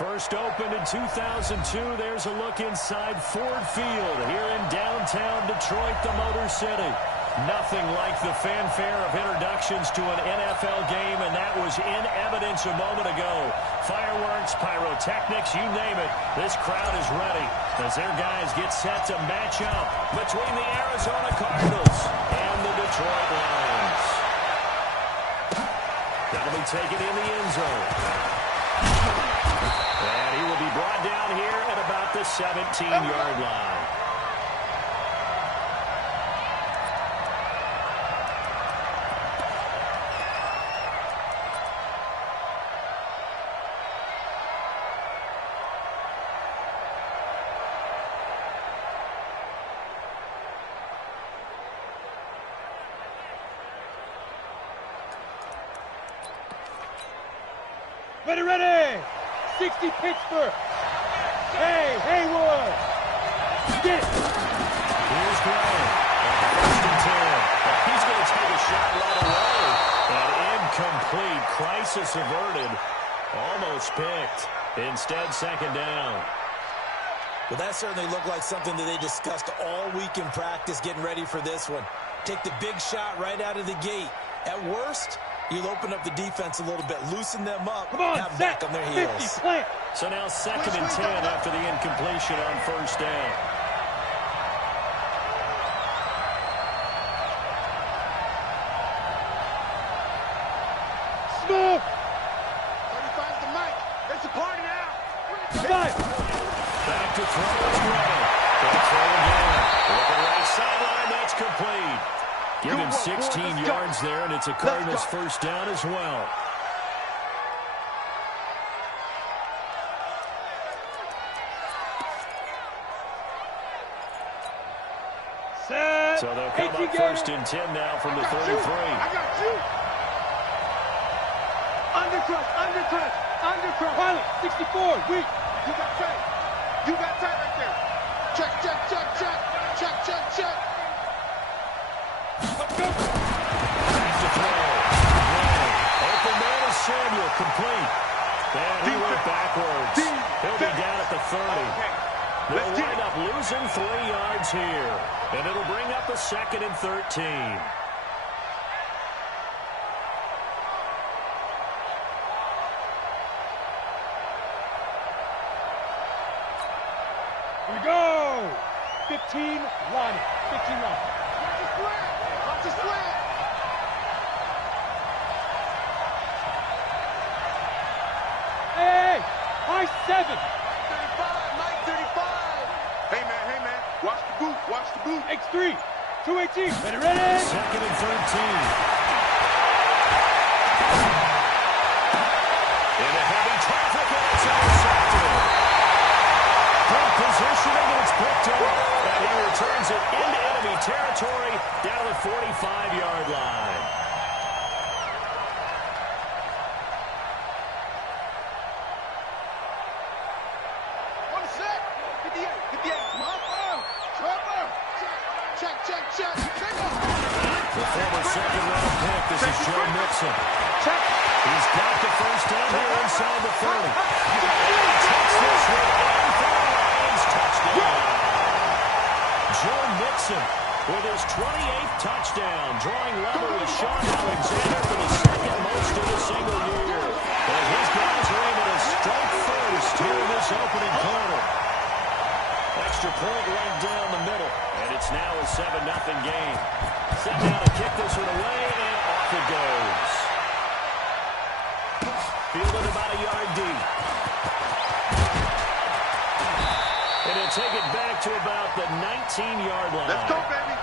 First opened in 2002, there's a look inside Ford Field here in downtown Detroit, the Motor City. Nothing like the fanfare of introductions to an NFL game, and that was in evidence a moment ago. Fireworks, pyrotechnics, you name it. This crowd is ready as their guys get set to match up between the Arizona Cardinals and the Detroit Lions. That'll be taken in the end zone. And he will be brought down here at about the 17-yard line. Ready! 60 Pittsburgh. Hey, Haywood. Get it. Here's Gray. First and 10. He's going to take a shot right away. And incomplete. Crisis averted. Almost picked. Instead, second down. Well, that certainly looked like something that they discussed all week in practice getting ready for this one. Take the big shot right out of the gate. At worst, you'll open up the defense a little bit, loosen them up, have back on their heels. So now second and 10 after the incompletion on first down. Smooth. 35's the mic. It's a party now. Back to throw is Gray. They'll throw again. Looking right sideline, that's complete. Give him 16 yards there, and it's a Cardinals first down as well. Set. So they'll come up first and 10 now from the 33. I got you. Undercrush. Pilot, 64, weak. You got tight. You got tight right there. Check. Let's go. Back to throw. Open man is Samuel, complete. And he went backwards. He'll be down at the 30. They'll wind up losing 3 yards here. And it'll bring up a second and 13. Here we go. 15 line. Watch the slant. Hey, high 7. 35, Mike, 35. Hey, man. Watch the boot. X3, 218. Ready. Second and 13. Into heavy traffic, and it's intercepted. Good positioning, and it's picked up. And he returns it into enemy territory down the 45-yard line. One sec. 58. Come on. Check. The former second-round pick, this is Joe Mixon. Check. He's got the first down here inside the 30. And takes this one in for the Lions touchdown. Joe Mixon with his 28th touchdown, drawing level with Sean Alexander for the second most in a single year. And his guys are able to strike first here in this opening quarter. Extra point right down the middle, and it's now a 7-0 game. Set down to kick this one away, and off it goes. Fielded about a yard deep. And he'll take it back to about the 19-yard line. Let's go, baby.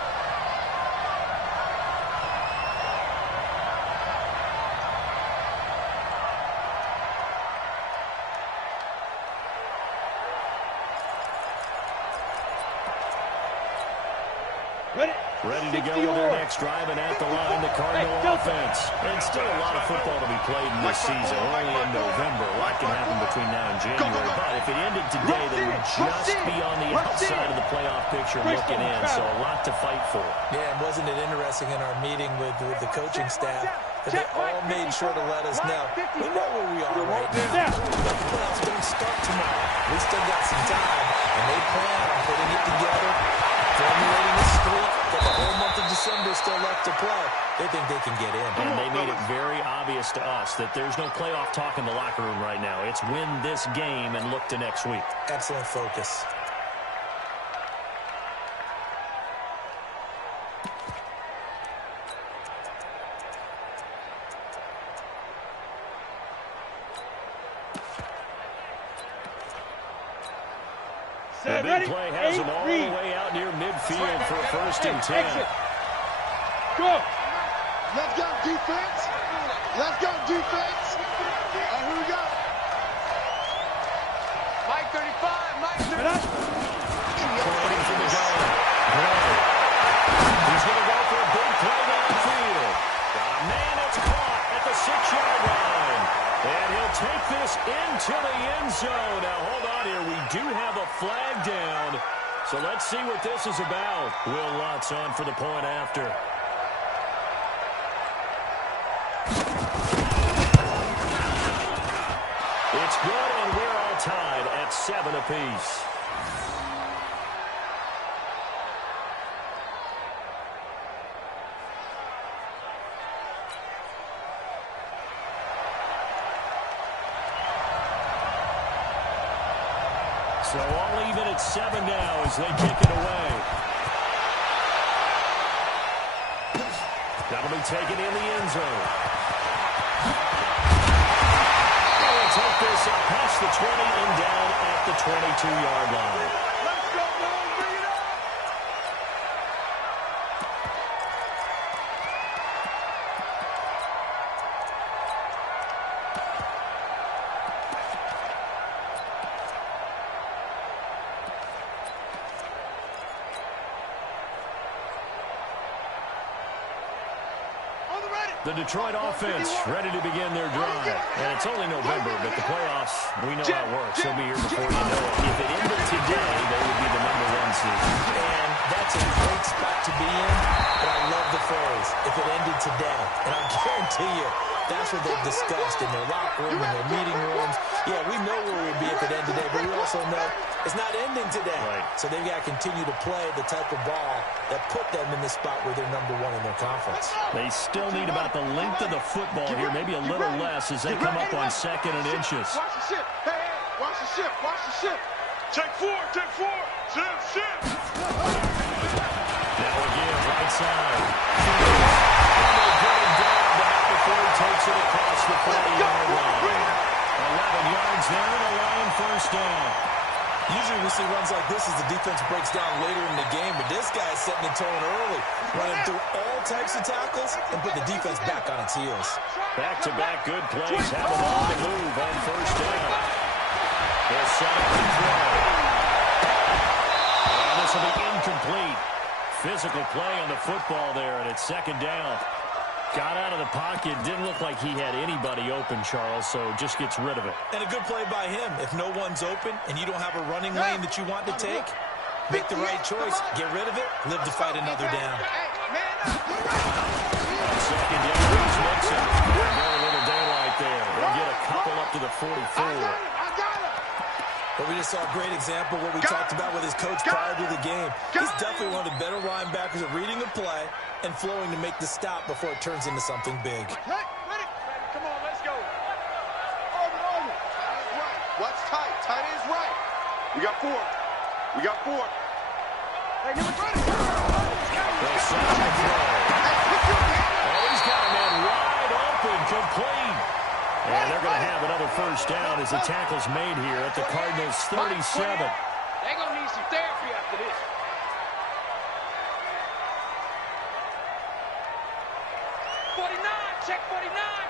Ready to go with their next drive, and at the line, the Cardinal offense. And still a lot of football to be played in this season. We're only in November. A lot can happen between now and January. But if it ended today, they would just be on the outside of the playoff picture looking in. So a lot to fight for. Yeah, and wasn't it interesting in our meeting with the coaching staff? but they all made sure to let us know we know where we are right now. The playoffs don't start tomorrow. We still got some time, and they plan on putting it together, formulating a streak, got the whole month of December still left to play. They think they can get in. And they made it very obvious to us that there's no playoff talk in the locker room right now. It's win this game and look to next week. Excellent focus. The big play has them all the way out near midfield for first and 10. Go! Let's go, defense. Let's go, defense. Here we go. Mike 35, Mike 35. Waiting for the goal. He's going to go for a big play downfield. Got a man that's caught at the 6-yard line. And he'll take this into the end zone. Now, hold on here. We do have a flag down. So let's see what this is about. Will Lutz on for the point after. It's good, and we're all tied at 7 apiece. So all even at 7 now as they kick it away. That'll be taken in the end zone. They'll take this up past the 20 and down at the 22-yard line. Let's go, boys. Bring it up. The Detroit offense ready to begin their drive. And it's only November, but the playoffs, we know how it works. They'll be here before you know it. If it ended today, they would be the #1 seed. And that's a great spot to be in, but I love the phrase, if it ended today. And I guarantee you, that's what they've discussed in their locker room, in their meeting rooms. Yeah, we know where we'd be if it ended today, but we also know it's not ending today. Right. So they've got to continue to play the type of ball that put them in the spot where they're #1 in their conference. They still need about the length of the football here, maybe a little less as they come up on 2nd and inches. Watch the ship. Hey, hey, watch the ship. Watch the ship. Take 4, take 4. Ship. Now again, right side. And they put him down back before he takes it across the 40-yard line. 11 yards there and a Lion first down. Usually we see runs like this as the defense breaks down later in the game, but this guy's setting the tone early, running through all types of tackles and put the defense back on its heels. Back-to-back good plays have them on the move on first down. They'll set up the throw. And this will be incomplete. Physical play on the football there, and it's 2nd down. Got out of the pocket. Didn't look like he had anybody open, Charles, so just gets rid of it. And a good play by him. If no one's open and you don't have a running lane that you want to take, make the right choice. Get rid of it. Live to fight another down. On 2nd down, here's Mixon. Very little daylight there. They'll get a couple up to the 44. But we just saw a great example of what we talked about with his coach prior to the game. He's definitely one of the better linebackers at reading a play and flowing to make the stop before it turns into something big. Hey, ready? Come on, let's go. Over. Watch tight. Tight is right. We got 4. Hey, number 20. They'll set up the throw. Oh, he's got a man wide open, complete. And they're going to have another first down as the tackle's made here at the Cardinals' 37. They're going to need some therapy after this.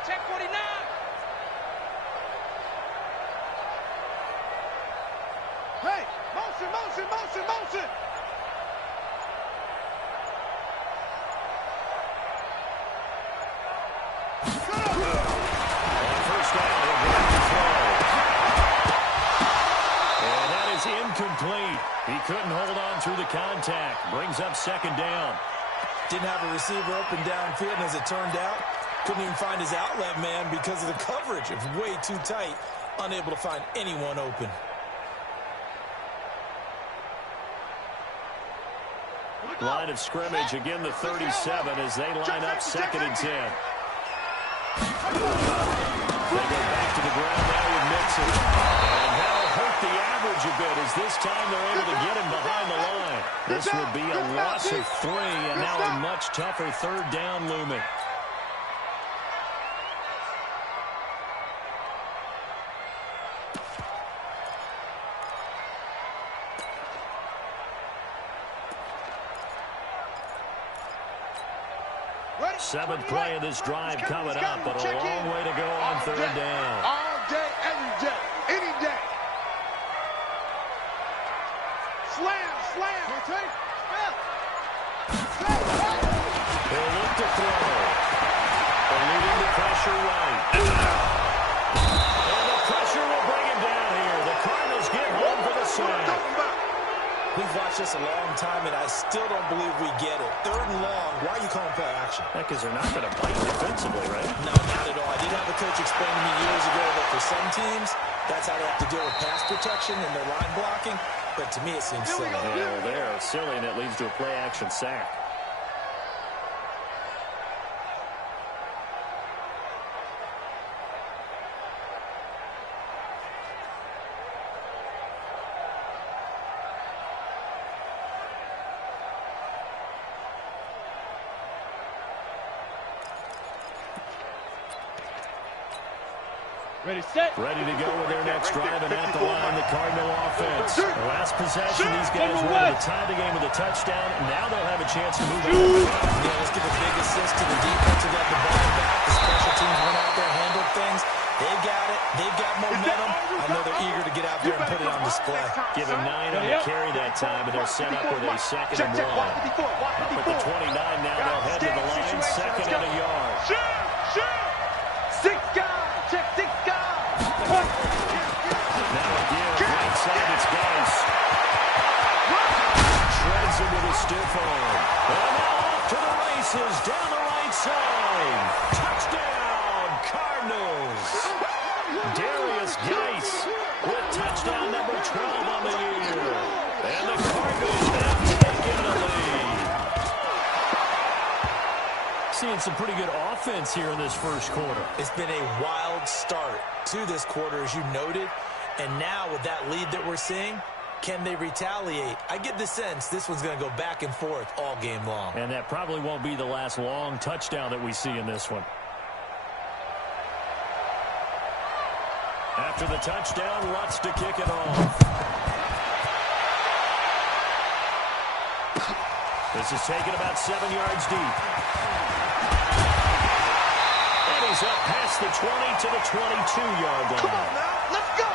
Check 49. Hey, motion. First down, they're going to throw. And that is incomplete. He couldn't hold on through the contact. Brings up 2nd down. Didn't have a receiver open downfield, and as it turned out, Couldn't even find his outlet man because of the coverage. It was way too tight. Unable to find anyone open. Line of scrimmage, again the 37 as they line up 2nd and 10. They go back to the ground now with Mixon. And that'll hurt the average a bit as this time they're able to get him behind the line. This would be a loss of 3 and now a much tougher 3rd down looming. Seventh play of this drive coming up, but a long way to go on 3rd down. All day, every day, any day. Slam, slam. He'll look to throw. Leading the pressure right. And the pressure will bring him down here. The Cardinals get home for the sack. We've watched this a long time, and I still don't believe we get it. 3rd and long. Why are you calling play action? Because they're not going to bite defensively, right? No, not at all. I did have a coach explain to me years ago that for some teams, that's how they have to deal with pass protection and their line blocking. But to me, it seems silly. Yeah, well, they're silly, and it leads to a play action sack. Ready, set. Ready to go with their next drive, and at the line, the Cardinal offense. Last possession, these guys were able to tie the game with a touchdown. Now they'll have a chance to move on. Yeah, let's give a big assist to the defense who got the ball back. The special teams went out there, handled things. They've got it. They've got momentum. I know they're eager to get out there and put it on display. Give him 9 on the carry that time, and they'll set up with a 2nd and 1. Up at the 29 now, they'll head to the line, 2nd and a yard. Six guys. Check 6 guys. Now again, right side, it's Geis. Shreds him with a stiff arm. And now off to the races, down the right side. Touchdown, Cardinals. Darius Geis with touchdown number 12 on the year. And the Cardinals have taken the lead. Seeing some pretty good offense here in this first quarter. It's been a wild start to this quarter, as you noted. And now with that lead that we're seeing, can they retaliate? I get the sense this one's going to go back and forth all game long. And that probably won't be the last long touchdown that we see in this one. After the touchdown, Lutz to kick it off. This is taken about 7 yards deep. And he's up past the 20 to the 22-yard line. Come on now, let's go.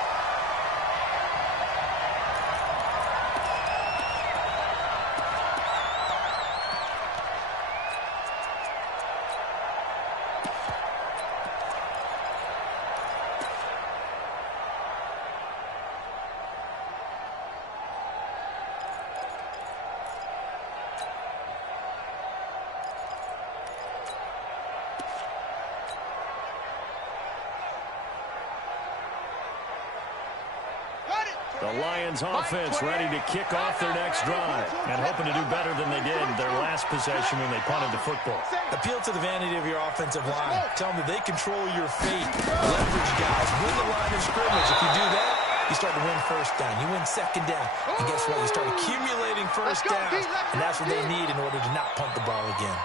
The Lions offense ready to kick off their next drive and hoping to do better than they did their last possession when they punted the football. Appeal to the vanity of your offensive line. Tell them that they control your fate. Leverage guys. Win the line of scrimmage. If you do that, you start to win 1st down. You win 2nd down. And guess what? You start accumulating 1st downs. And that's what they need in order to not punt the ball again.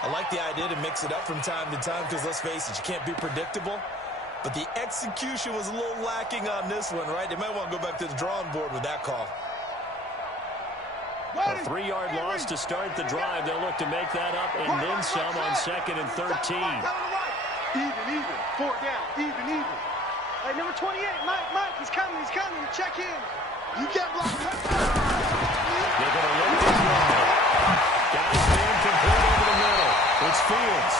I like the idea to mix it up from time to time because, let's face it, you can't be predictable. But the execution was a little lacking on this one, right? They might want to go back to the drawing board with that call. A 3-yard loss to start the drive. They'll look to make that up and then some on 2nd and 13. Even. 4 down. Even. Hey, number 28, Mike, he's coming. Check in. You get blocked. They're going to look to throw. Guys, man complete over the middle. It's Fields.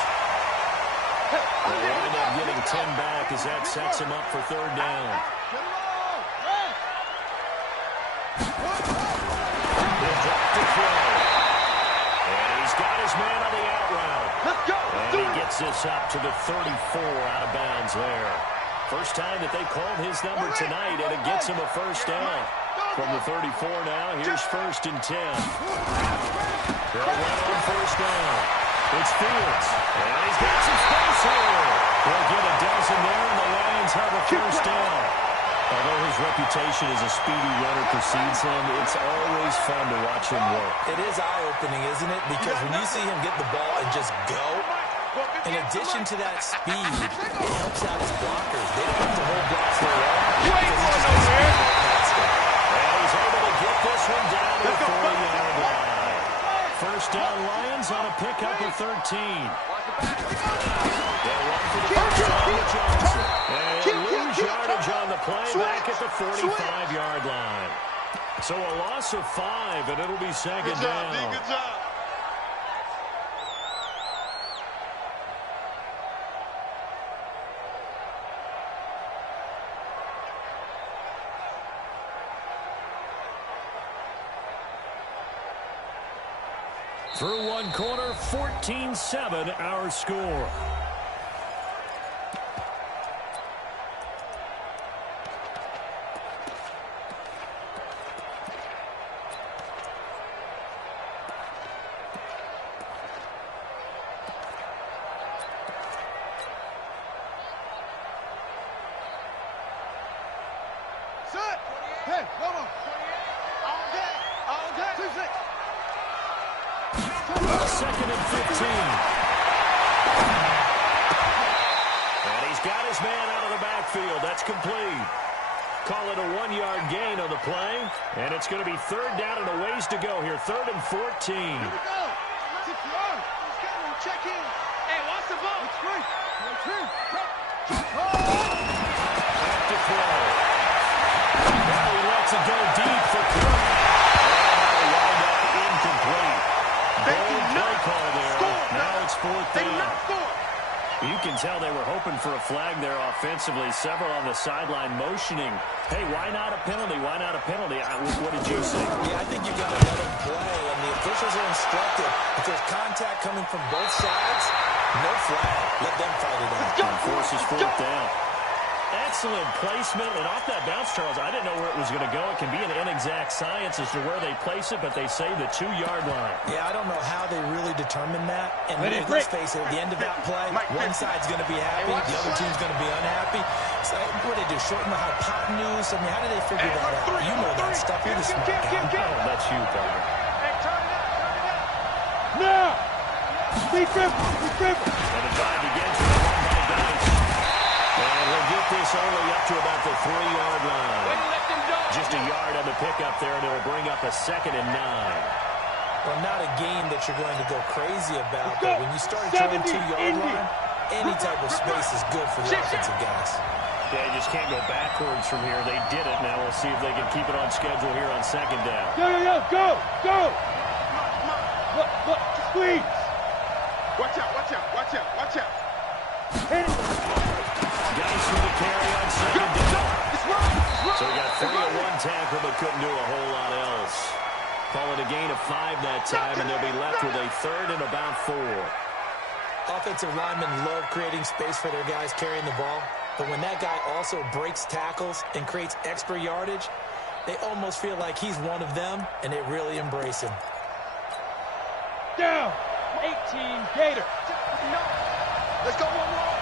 They'll wind up getting 10 back as that sets him up for 3rd down. He'll drop to throw. And he's got his man on the out route. Let's go. And he gets this picks up to the 34 out of bounds there. First time that they called his number tonight, and it gets him a first down. From the 34 now, here's 1st and 10. They'll run on first down. It's Fields, and he's got some space here. He'll get a dozen there, and the Lions have a first down. Although his reputation as a speedy runner precedes him, it's always fun to watch him work. It is eye-opening, isn't it? Because when you see him get the ball and just go, in addition to that speed, it helps out his blockers. They don't have to hold blocks for long. You ain't going nowhere. And he's able to get this one down to the 40-yard line. First down, Lions on a pickup of 13. They'll run for the first down to Johnson. And lose yardage on the play back at the 45-yard line. So a loss of 5, and it'll be second down. Good job. Through one quarter, 14-7 our score. Hey, come on. All day. All day. 2-6. Second and 15. And he's got his man out of the backfield. That's complete. Call it a 1-yard gain on the play. And it's going to be third down and a ways to go here. 3rd and 14. Here we go. Check in. Hey, watch the ball. It's free. Back to throw. Now he lets it go deep for Cook. And wound up incomplete. Bold play call there. Now it's 4th down. You can tell they were hoping for a flag there offensively. Several on the sideline motioning. Hey, why not a penalty? Why not a penalty? What did you say? Yeah, I think you got to let him play, and the officials are instructed. If there's contact coming from both sides, no flag. Let them fight it out. And forces 4th down. Excellent placement, and off that bounce, Charles, I didn't know where it was going to go. It can be an inexact science as to where they place it, but they say the 2-yard line. Yeah, I don't know how they really determine that. And let's face it, at the end of that play, one side's going to be happy, the other team's going to be unhappy. So what do they do, shorten the hypotenuse? I mean, how do they figure that out? You know that stuff. You're the smart guy. Oh, that's you, partner. Hey, turn it up. Now. Be careful. And the drive begins with a run by Dice. And he'll get this only up to about the 3-yard line. Just a yard on the pickup there, and it'll bring up a 2nd and 9. Well, not a game that you're going to go crazy about, but when you start drawing 2-yard line, any type of space is good for the offensive guys. Yeah, you just can't go backwards from here. They did it. Now we'll see if they can keep it on schedule here on 2nd down. Go. Look, squeeze. Watch out. Hit it. Guys for the carry on 2nd down. So he got 3 on 1 tackle, but couldn't do a whole lot else. Call it a gain of 5 that time, and they'll be left with a 3rd and about 4. Offensive linemen love creating space for their guys carrying the ball, but when that guy also breaks tackles and creates extra yardage, they almost feel like he's one of them, and they really embrace him. Down. 18 Gator. Let's go one more.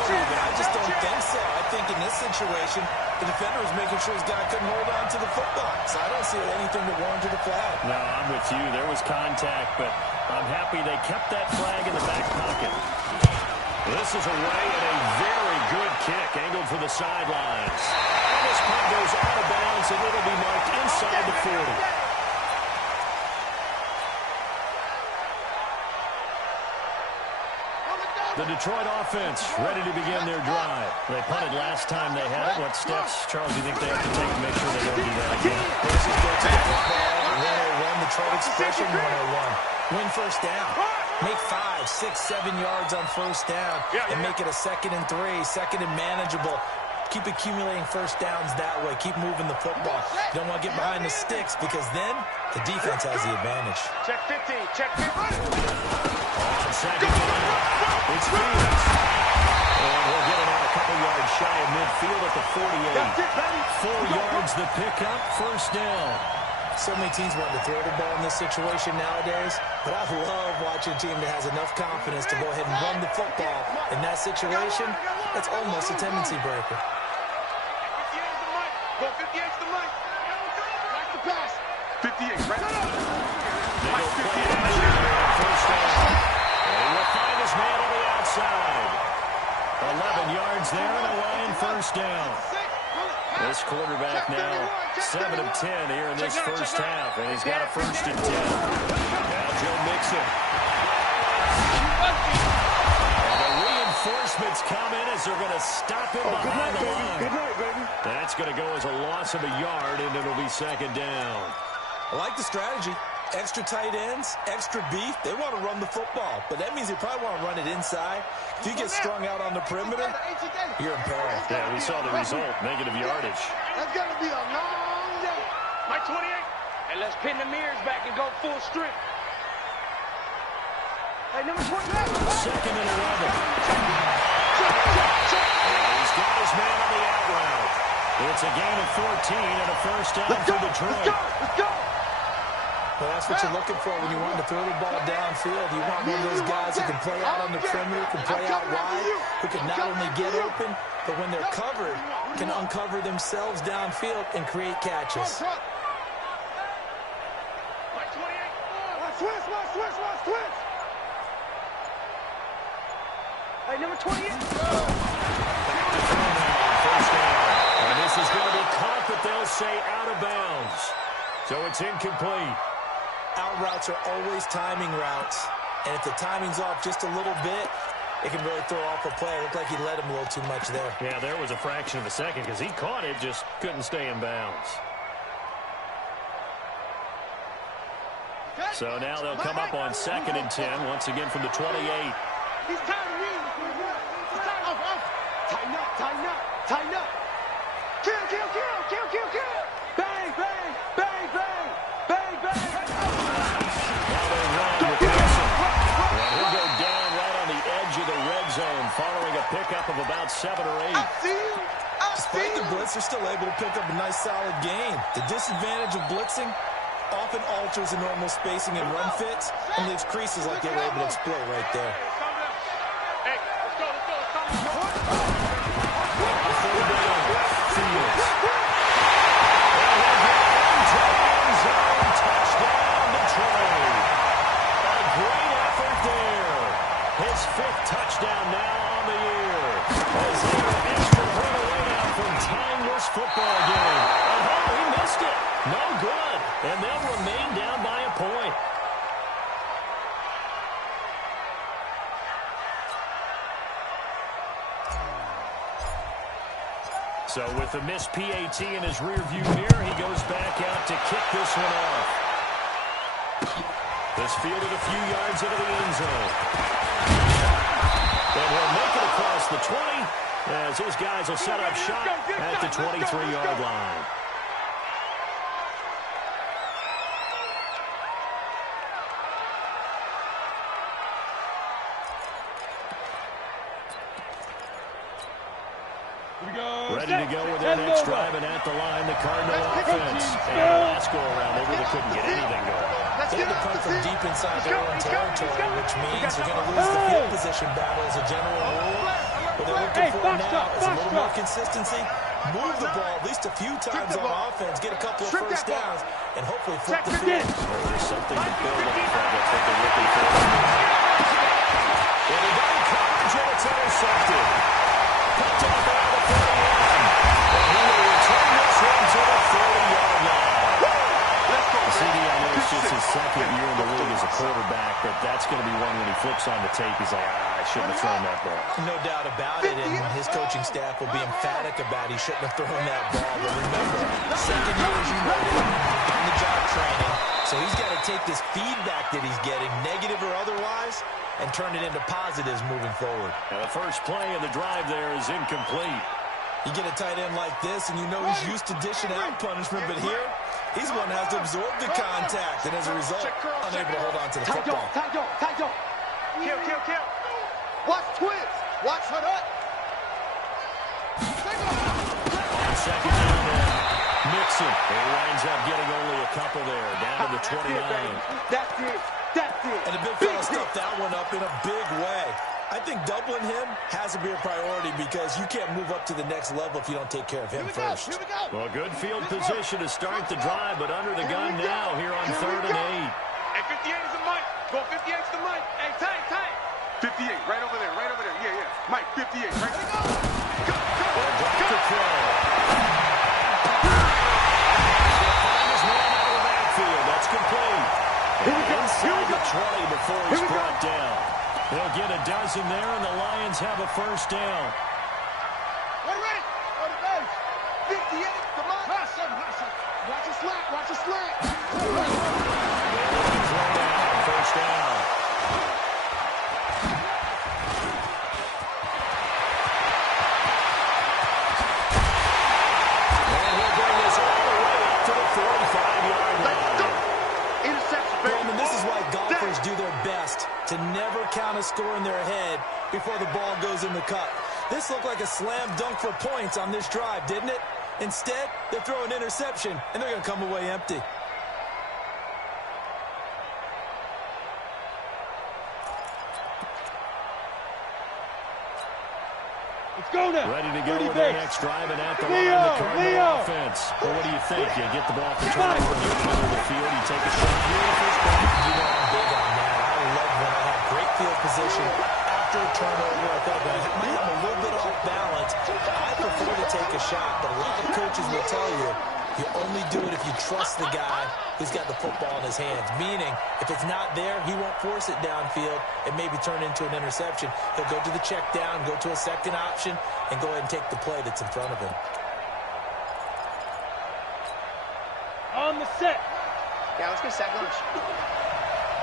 I just don't think so. I think in this situation, the defender was making sure his guy couldn't hold on to the football. So I don't see anything that warranted a flag. No, I'm with you. There was contact, but I'm happy they kept that flag in the back pocket. This is away and a very good kick, angled for the sidelines. And this punt goes out of bounds, and it'll be marked inside the 40. The Detroit offense ready to begin their drive. They punted last time they had it. What steps, Charles, do you think they have to take to make sure they don't do that again? First is go to the football, 101, Detroit expression, 101. Win first down. Make 5, 6, 7 yards on first down and make it a 2nd and 3, 2nd and manageable. Keep accumulating first downs that way. Keep moving the football. You don't want to get behind the sticks because then the defense has the advantage. Check 15. Check 15. On second down, it's Fields. And we'll get it out a couple yards shy of midfield at the 48. 4 yards the pickup, first down. So many teams want to throw the ball in this situation nowadays, but I love watching a team that has enough confidence to go ahead and run the football. In that situation, that's almost a tendency breaker. 58's the mic. Like the pass. 58, right? They go play action here on first down. And he will find his man on the outside. 11 yards there and a Lion first down. This quarterback now 7 of 10 here in this first half, and he's got a 1st and 10. Now Joe Mixon. And the reinforcements come in as they're going to stop him behind the line. Good night, baby. That's going to go as a loss of a yard, and it'll be 2nd down. I like the strategy. Extra tight ends, extra beef. They want to run the football, but that means they probably want to run it inside. If you get strung out on the perimeter, you're in peril. Yeah, we saw the result, negative yardage. That's going to be a long day. Mike 28. And let's pin the mirrors back and go full strip. Hey, number 29. 2nd and 11. He's got his man on the out route. It's a gain of 14 and a first down for Detroit. Let's go. Well, that's what you're looking for when you want to throw the ball downfield. You want one of those guys who can play out on the perimeter, can play out wide, who can not only get open, but when they're covered, can uncover themselves downfield and create catches. Mike 28. Switch. Hey, number 28. Back to throw now, first down. And this is going to be caught, but they'll say out of bounds. So it's incomplete. Out routes are always timing routes, and if the timing's off just a little bit, it can really throw off a play. It looked like he let him a little too much there. Yeah, there was a fraction of a second because he caught it, just couldn't stay in bounds. So now they'll come up on 2nd and 10, once again from the 28. He's tired of reading. He's tired of. Tighten up. Kill. Bang. He'll go down right on the edge of the red zone following a pickup of about 7 or 8. Despite the blitz, they're still able to pick up a nice, solid gain. The disadvantage of blitzing often alters the normal spacing and run fits and leaves creases like they were able to exploit right there. Hey, let's go. His 5th touchdown now on the year. As they're an extra point away now from tying this football game. And he missed it. No good. And they'll remain down by a point. So with the missed PAT in his rearview mirror, he goes back out to kick this one off. This fielded a few yards into the end zone. And he'll make it across the 20 as his guys will set up shop at the 23-yard line. Ready to go with their next drive, and at the line, the Cardinal offense. And the last go-around, they really couldn't get anything going. They had to come from deep inside their own territory, which means they're going to lose the field position battle as a general rule. What they're looking for now is a little more consistency, move the ball at least a few times on offense, get a couple of first downs, and hopefully flip the field. Well, there's something to build off of. That's what they're looking for. And they got coverage, and it's intercepted. Picked off around the 41. And he will return this one to the 30-yard line. CD, I know it's just his 2nd year in the league as a quarterback, but that's going to be one when he flips on the tape, he's like, I shouldn't have thrown that ball. No doubt about it, and his coaching staff will be emphatic about he shouldn't have thrown that ball. But remember, 2nd year, as you noted, on the job training, so he's got to to take this feedback that he's getting, negative or otherwise, and turn it into positives moving forward. And the first play of the drive there is incomplete. You get a tight end like this, and you know he's used to dishing out punishment, but here, he's one that has to absorb the contact, and as a result, unable to hold on to the football. Kill. Watch twist. Watch her up. On second down there, Mixon. He winds up getting only a couple there, down to the 29. That's it. And the big fella stuffed that one up in a big way. I think doubling him has to be a priority because you can't move up to the next level if you don't take care of him first. Well, good field position to start the drive, but under the gun now here on 3rd and 8. Hey, 58 is the mic. Go 58 is the mic. Hey, tight. 58, right over there. Yeah. Mike, 58, right there. Go. Drop to throw. His man out of the backfield. That's complete. Inside the 20 before he's brought down. They'll get a dozen there, and the Lions have a first down. Ready. On the base. 58, come on. Watch a slack. First down. And he'll bring this all the way up to the 45-yard line. Interception, baby. Roman, this is why golfers do their best to never count a score in their head before the ball goes in the cup. This looked like a slam dunk for points on this drive, didn't it? Instead, they throw an interception, and they're going to come away empty. Let's go now. Ready to go with their next drive and at the line, the Cardinal offense. Well, what do you think? You get the ball from turnover in the middle of the field, you take a shot here at the first play. You know I'm big on that. I love when I have great field position after a turnover. I thought I might have a little bit off balance. I prefer to take a shot, but a lot of coaches will tell you only do it if you trust the guy who's got the football in his hands. Meaning, if it's not there, he won't force it downfield and maybe turn into an interception. He'll go to the check down, go to a second option, and go ahead and take the play that's in front of him. On the set. Yeah, let's get set lunch.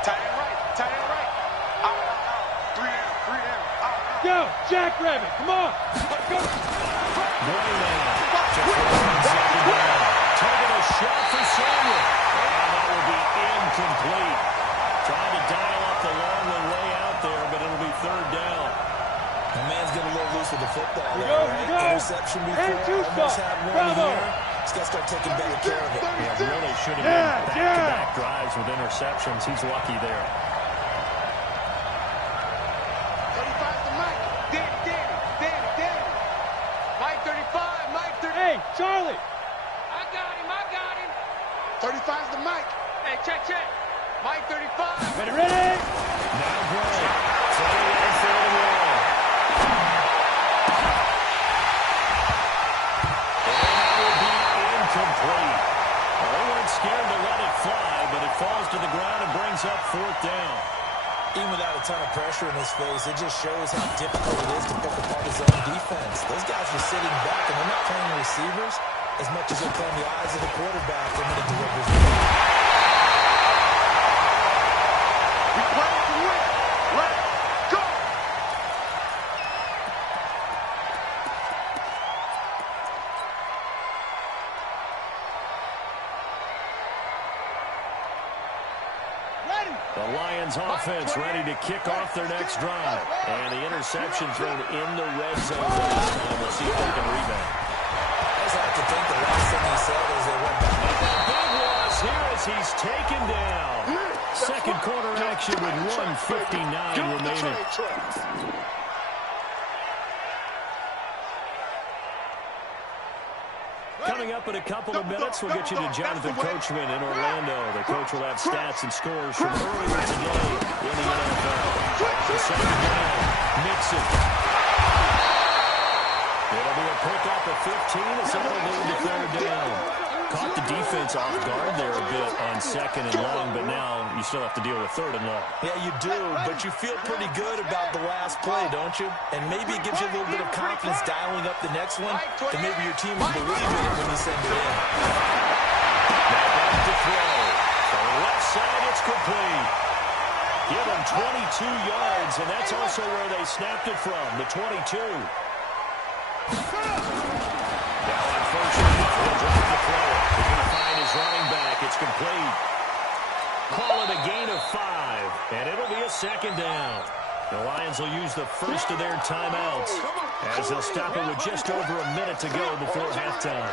Tight end right. Out. 3 down. Out. Go, Jackrabbit. Come on. Let's go. Taking a shot for Samuel. And that will be incomplete. Trying to dial up the long one way out there, but it'll be 3rd down. The man's getting a little loose with the football there, go. Interception before, almost had one here. He's got to start taking better care of it. Yeah, really should have been back-to-back drives with interceptions. He's lucky there. 35 to Mike. Danny. Mike 35. Mike 30. Hey, Charlie. I got him. 35's the Mike. Hey, check. Mike 35. Ready? Now Gray. Trying to run for the wall. And that will be incomplete. Well, they weren't scared to let it fly, but it falls to the ground and brings up 4th down. Even without a ton of pressure in his face, it just shows how difficult it is to pick apart his own defense. Those guys are sitting back, and they're not playing receivers as much as they're playing the eyes of the quarterback and when he delivers the ball. We play to win. Let's go. The Lions offense ready to kick off their next drive. And the interception thrown in the red zone this time. We'll see if they can rebound. I just have to think the last thing he said as they went back. Big loss here as he's taken down. Second quarter action with 1:59 remaining. Coming up in a couple of minutes, we'll get you to Jonathan Coachman in Orlando. The coach will have stats and scores from earlier today in the NFL. The second down, Mixon. It'll be a pickup at 15 as it'll lead to 3rd down. Caught the defense off guard there a bit on 2nd and long, but now you still have to deal with 3rd and long. Yeah, you do, but you feel pretty good about the last play, don't you? And maybe it gives you a little bit of confidence dialing up the next one, that maybe your team will believe in it when you send it in. Now back to throw. For the left side, it's Give them 22 yards, and that's also where they snapped it from, the 22. Now on first down, he'll drop the throw. He's going to find his running back. It's complete. Call it a gain of 5, and it'll be a second down. The Lions will use the first of their timeouts as they'll stop it with just over a minute to go before halftime.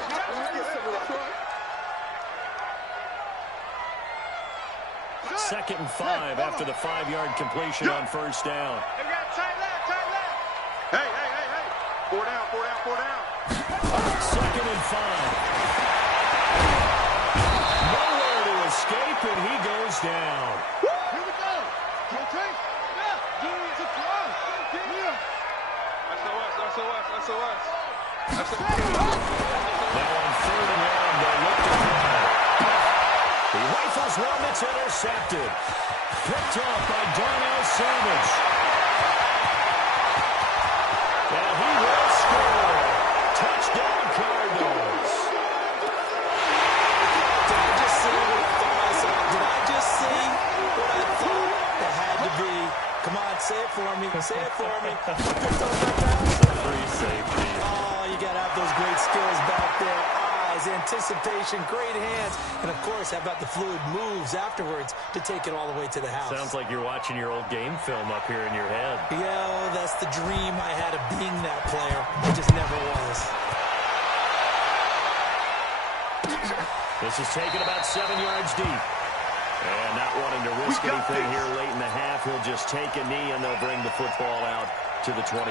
Second and 5 after the 5-yard completion on first down. Hey. 4 down. Second and 5. Nowhere to escape, and he goes down. Here we go. Now on third and long, they look to throw. He rifles one that's intercepted. Picked off by Darnell Savage. And he will score. Touchdown, Cardinals. Did I just see what I thought I saw? Did I just see what I thought it had to be? Come on, say it for me. Say it for me. Free safety. Oh, you got to have those great skills back there. Eyes, anticipation, great hands. And, of course, how about the fluid moves afterwards to take it all the way to the house? Sounds like you're watching your old game film up here in your head. Yo, that's the dream I had of being that player. It just never was. This is taken about 7 yards deep. And not wanting to risk anything here late in the half, he'll just take a knee and they'll bring the football out to the 25.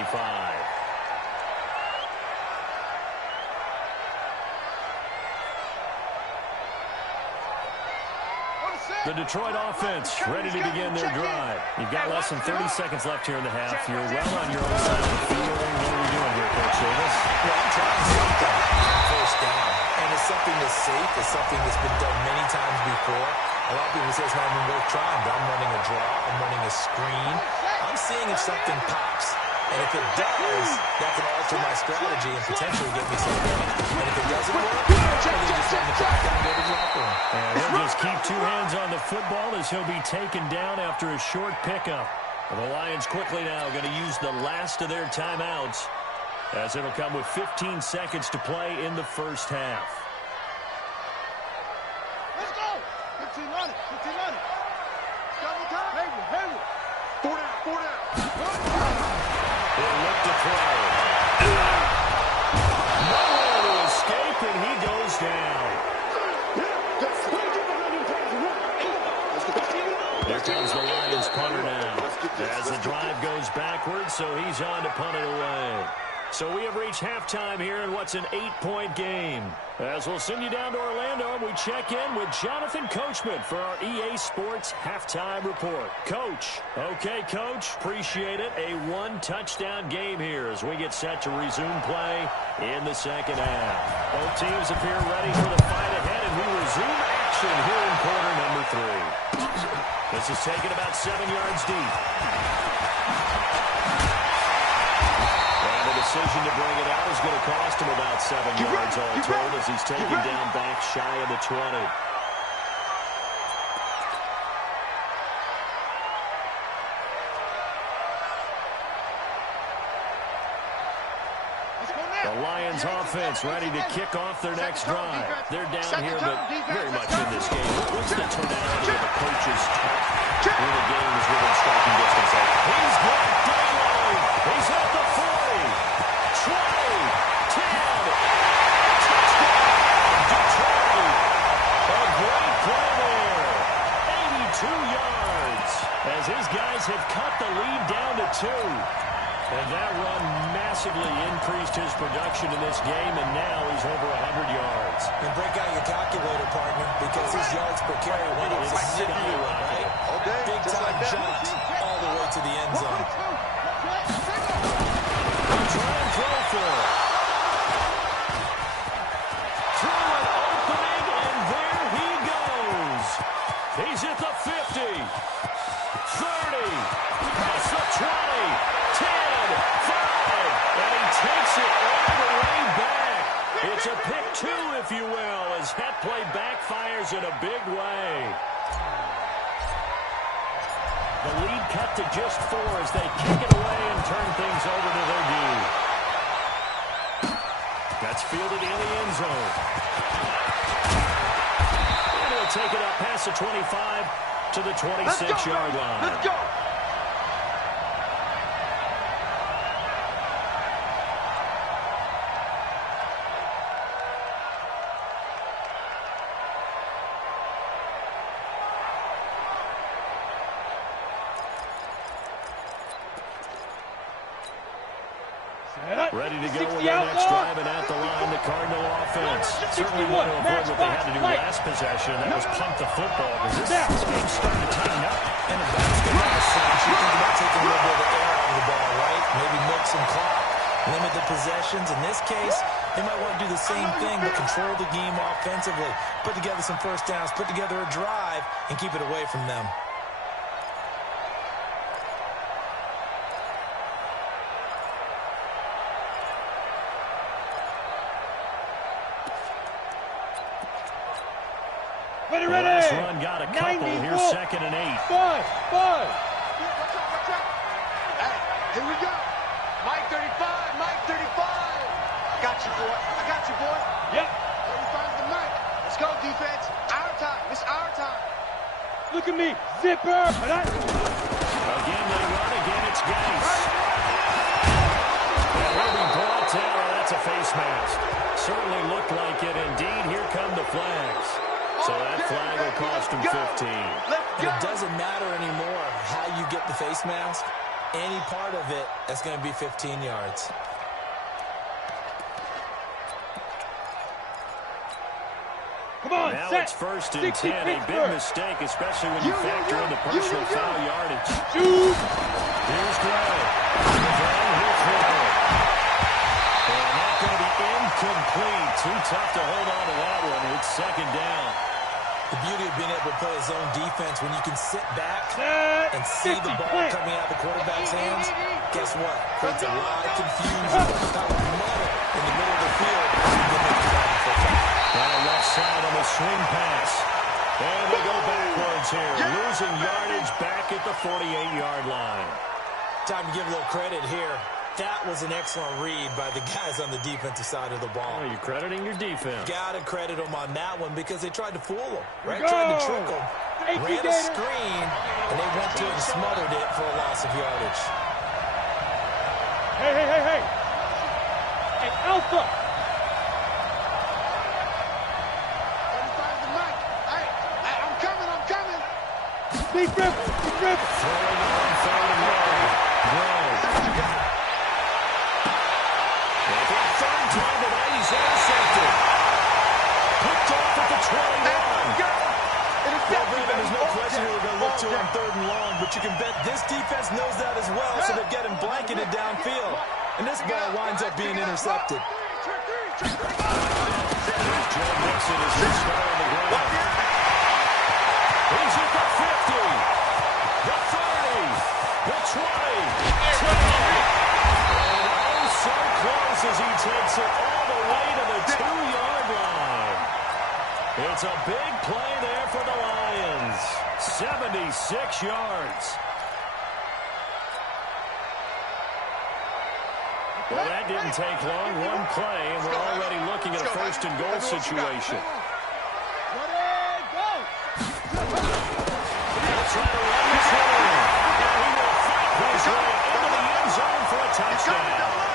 The Detroit offense ready to begin their drive. You've got less than 30 seconds left here in the half. You're well on your own side of the field. What are we doing here, Coach Davis? Well, I'm trying something on first down. And it's something that's safe. It's something that's been done many times before. A lot of people say it's not even worth trying, but I'm running a draw. I'm running a screen. I'm seeing if something pops. And if it does, that can alter my strategy and potentially get me some points. And if it doesn't work, then you just run the clock down and go to the locker room. And he'll just keep 2 hands on the football as he'll be taken down after a short pickup. And the Lions quickly now going to use the last of their timeouts as it'll come with 15 seconds to play in the first half. Let's go. 15 on it. Double time. Hayward. 4 down. He'll look to throw. Nowhere to escape, and he goes down. Here comes the Lions punter now. As the drive goes backwards, so he's on to punt it away. So we have reached halftime here in what's an 8-point game. As we'll send you down to Orlando, we check in with Jonathan Coachman for our EA Sports Halftime Report. Coach. Okay, Coach. Appreciate it. A 1-touchdown game here as we get set to resume play in the second half. Both teams appear ready for the fight ahead, and we resume action here in quarter number 3. This is taken about 7 yards deep. Decision to bring it out is going to cost him about 7 yards all told as he's taken down back shy of the 20. The Lions offense ready to kick off their next drive. They're down here, but very much in this game. What's the tonality of the coach's talk when the game is within striking distance? He's got daylight. He's at the 40. 20, 10, touchdown, Detroit. A great play there. 82 yards as his guys have cut the lead down to 2. And that run massively increased his production in this game, and now he's over 100 yards. And break out your calculator, partner, because his yards per carry went up significantly, right? Big-time jump all the way to the end zone. Try and throw for it. Through an opening, and there he goes. He's at the 50, 30, past the 20, 10, 5, and he takes it all the way back. It's a pick 2, if you will, as that play backfires in a big way. The lead cut to just 4 as they kick it away and turn things over to their D. That's fielded in the end zone. And he'll take it up past the 25 to the 26-yard line. Let's go. Ready to go with their next drive, and at the line, the Cardinal offense. Certainly want to avoid what they had to do last possession. That was punt the football, because this game's starting to tighten up. And a basketball sense, you think about taking a little bit of air out of the ball, right? Maybe milk some clock, limit the possessions. In this case, they might want to do the same thing, but control the game offensively. Put together some first downs, put together a drive, and keep it away from them. The last run got a couple. Here's 2nd and 8. 5. Watch out. Hey, here we go. Mike 35. I got you, boy. Yep. 35's the Mike. Let's go, defense. Our time. It's our time. Look at me. Zipper. Again, they run. Again, it's Gase. And he'll be brought down. That's a face mask. Certainly looked like it. Indeed, here come the flags. So that flag will cost him 15. And it doesn't matter anymore how you get the face mask. Any part of it, that's going to be 15 yards. Come on, now it's 1st and 10. A big mistake, especially when you factor in the personal foul yardage. Here's Gray. He'll throw. And that's going to be incomplete. Too tough to hold on to that one. It's 2nd down. The beauty of being able to play a zone defense when you can sit back and see the ball coming out of the quarterback's hands, guess what? Creates a lot of confusion. Muddle in the middle of the field. Down left side on the swing pass. And they go backwards here. Losing yardage back at the 48-yard line. Time to give a little credit here. That was an excellent read by the guys on the defensive side of the ball. Oh, you're crediting your defense. Got to credit them on that one because they tried to fool them, right? Tried to trick them. Ran a screen, and they went to it and smothered it for a loss of yardage. Hey. Hey, Alpha. 35's the Mike. Hey, I'm coming. Big rip. Throwing on 3rd and long. Time tonight, he's intercepted. Picked off at the 21. Well, Brandon, there's no question who we're going to look to on 3rd and long, but you can bet this defense knows that as well, so they're getting blanketed downfield. And this ball winds up being intercepted. Here's Joe Mixon as he started on the ground. He's at the 50, the 30, the 20, 10. So close as he takes it all the way to the 2-yard line. It's a big play there for the Lions. 76 yards. Well, that didn't take long. One play, and we're already looking at a 1st and goal situation. They'll try to run this one in. And he will fight his way into the end zone for a touchdown.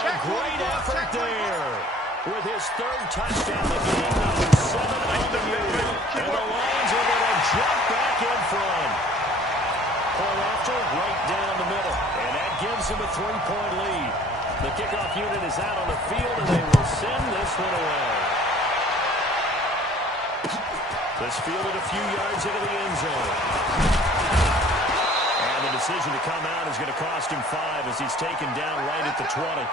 A great effort there with his 3rd touchdown of the game, number 7 on the year. And the Lions are going to jump back in front. Pull after right down the middle. And that gives him a 3-point lead. The kickoff unit is out on the field, and they will send this one away. This fielded a few yards into the end zone. And the decision to come out is going to cost him 5 as he's taken down right at the 20.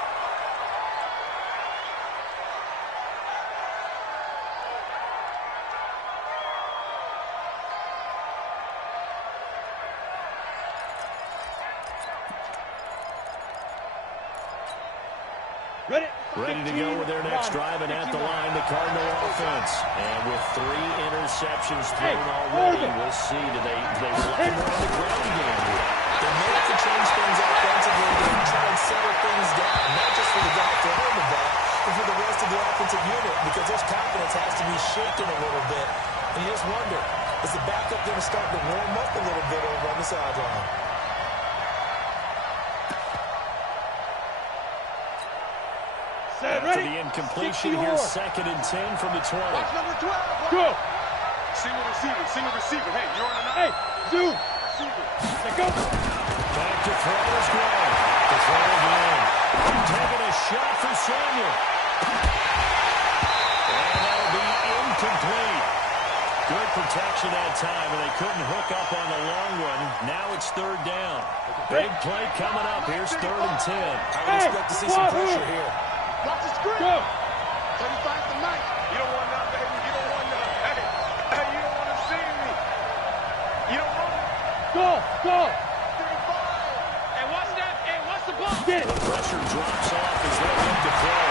Ready to go with their next drive, and at the line, the Cardinal offense. And with 3 interceptions thrown already, we'll see. Do they rely more on the ground game here? They may have to change things offensively and try and settle things down, not just for the guy throwing the ball, but for the rest of the offensive unit, because their confidence has to be shaken a little bit. And you just wonder, is the backup going to start to warm up a little bit over on the sideline? After the incompletion, here's 2nd and 10 from the 20. Watch number 12. Go. Single receiver. Hey, you're on a nine. Hey, dude. Receiver. Let's go. Back to throw is Gray. To throw again. Taking a shot for Samuel. And that'll be incomplete. Good protection that time, and they couldn't hook up on the long one. Now it's 3rd down. Big play coming up. Here's 3rd and 10. I would expect to see some pressure here. Watch the screen. Go. 35's the mic. You don't want none, baby. You don't want none. Hey, you don't want to see me. You don't want it. Go. 35. Hey, what's that? Hey, what's the ball? Get it. The pressure drops off as they look to throw.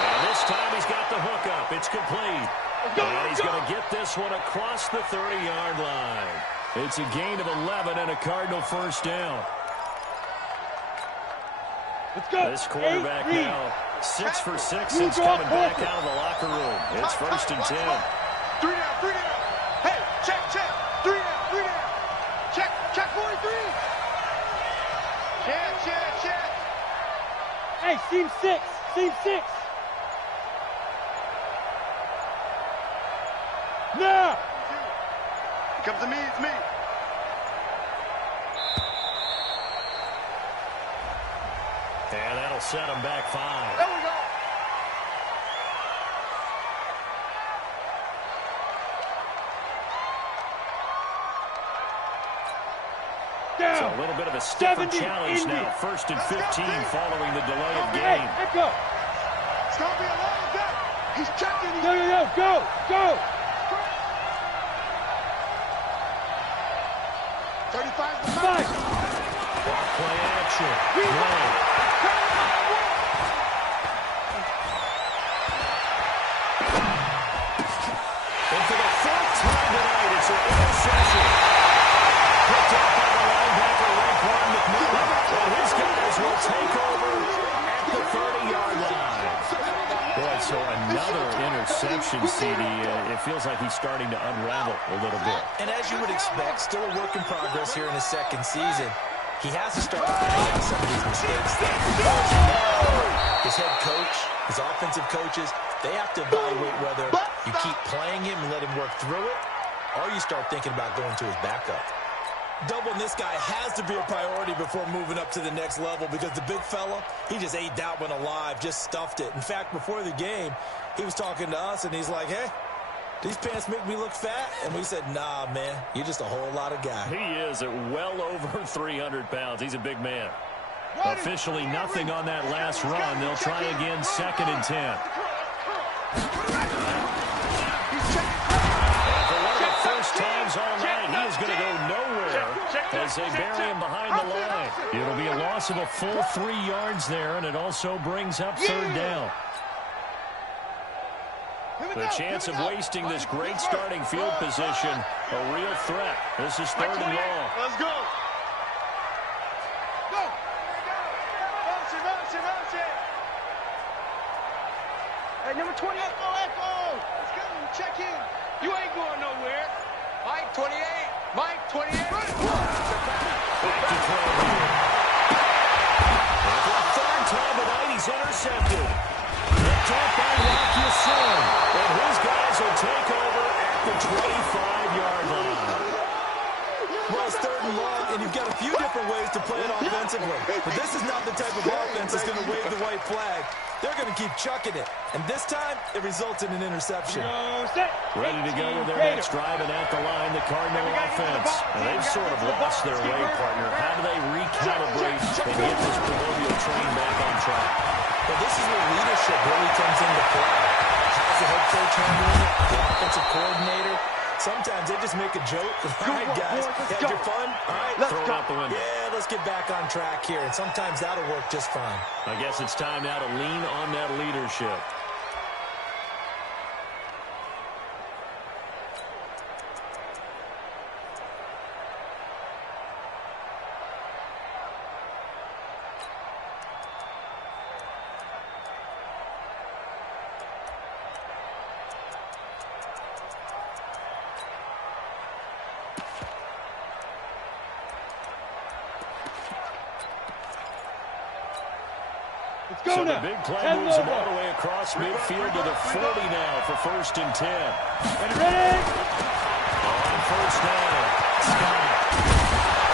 And this time he's got the hook up. It's complete. And he's going to get this one across the 30-yard line. It's a gain of 11 and a Cardinal 1st down. Let's go. This quarterback now 6 for 6 since coming back out of the locker room. It's 1st and 10. 3 down. Hey, check. 3 down. Check 43. Check. Hey, seam 6. Now. Here comes to me. It's me. And that'll set him back 5. There we go. It's a little bit of a stiffer challenge now. 1st and 15 following the delay of game. Hey, let's go. It's going to be a long day. He's checking. Go. 35's the Five. Play action. Gray. And for the 4th time tonight, it's an interception. Picked up by the linebacker, Raekwon McMillan. And his guys will take over at the 30-yard line. Boy, so another interception, CD. It feels like he's starting to unravel a little bit. And as you would expect, still a work in progress here in his 2nd season. He has to start to clean up some of these mistakes. His head coach, his offensive coaches, they have to evaluate whether you keep playing him and let him work through it, or you start thinking about going to his backup. Doubling this guy has to be a priority before moving up to the next level, because the big fella, he just ate that one alive, just stuffed it. In fact, before the game, he was talking to us, and he's like, hey, these pants make me look fat? And we said, nah, man, you're just a whole lot of guy. He is at well over 300 pounds. He's a big man. Officially nothing on that last run. They'll try again, 2nd and 10. And for one of the first times all night, he is going to go nowhere as they bury him behind the line. It'll be a loss of a full 3 yards there, and it also brings up 3rd down. The chance of wasting this great starting field position, a real threat. This is 3rd and long. Let's go. Motion. Hey, number 20. Echo. Let's go. Check in. You ain't going nowhere. Mike 28. Back to throw here. And for the 3rd time tonight, he's intercepted. Picked up by Rocky Sun. And his guys will take over at the 25-yard line. Well, it's 3rd and long, and you've got a few different ways to play it offensively. But this is not the type of offense that's going to wave the white flag. They're going to keep chucking it. And this time, it results in an interception. Ready to go with their next drive, and at the line, the Cardinal offense. And they've sort of lost their way, partner. How do they recalibrate and get this proverbial train back on track? Well, this is where leadership really comes into play. How's the head coach handling it? The offensive coordinator? Sometimes they just make a joke. All right, guys, had your fun? All right, let's throw it out the window. Yeah, let's get back on track here, and sometimes that'll work just fine. I guess it's time now to lean on that leadership. So the big play moves him all the way across midfield to the 40 now for 1st and 10. Ready? On first down, Scott.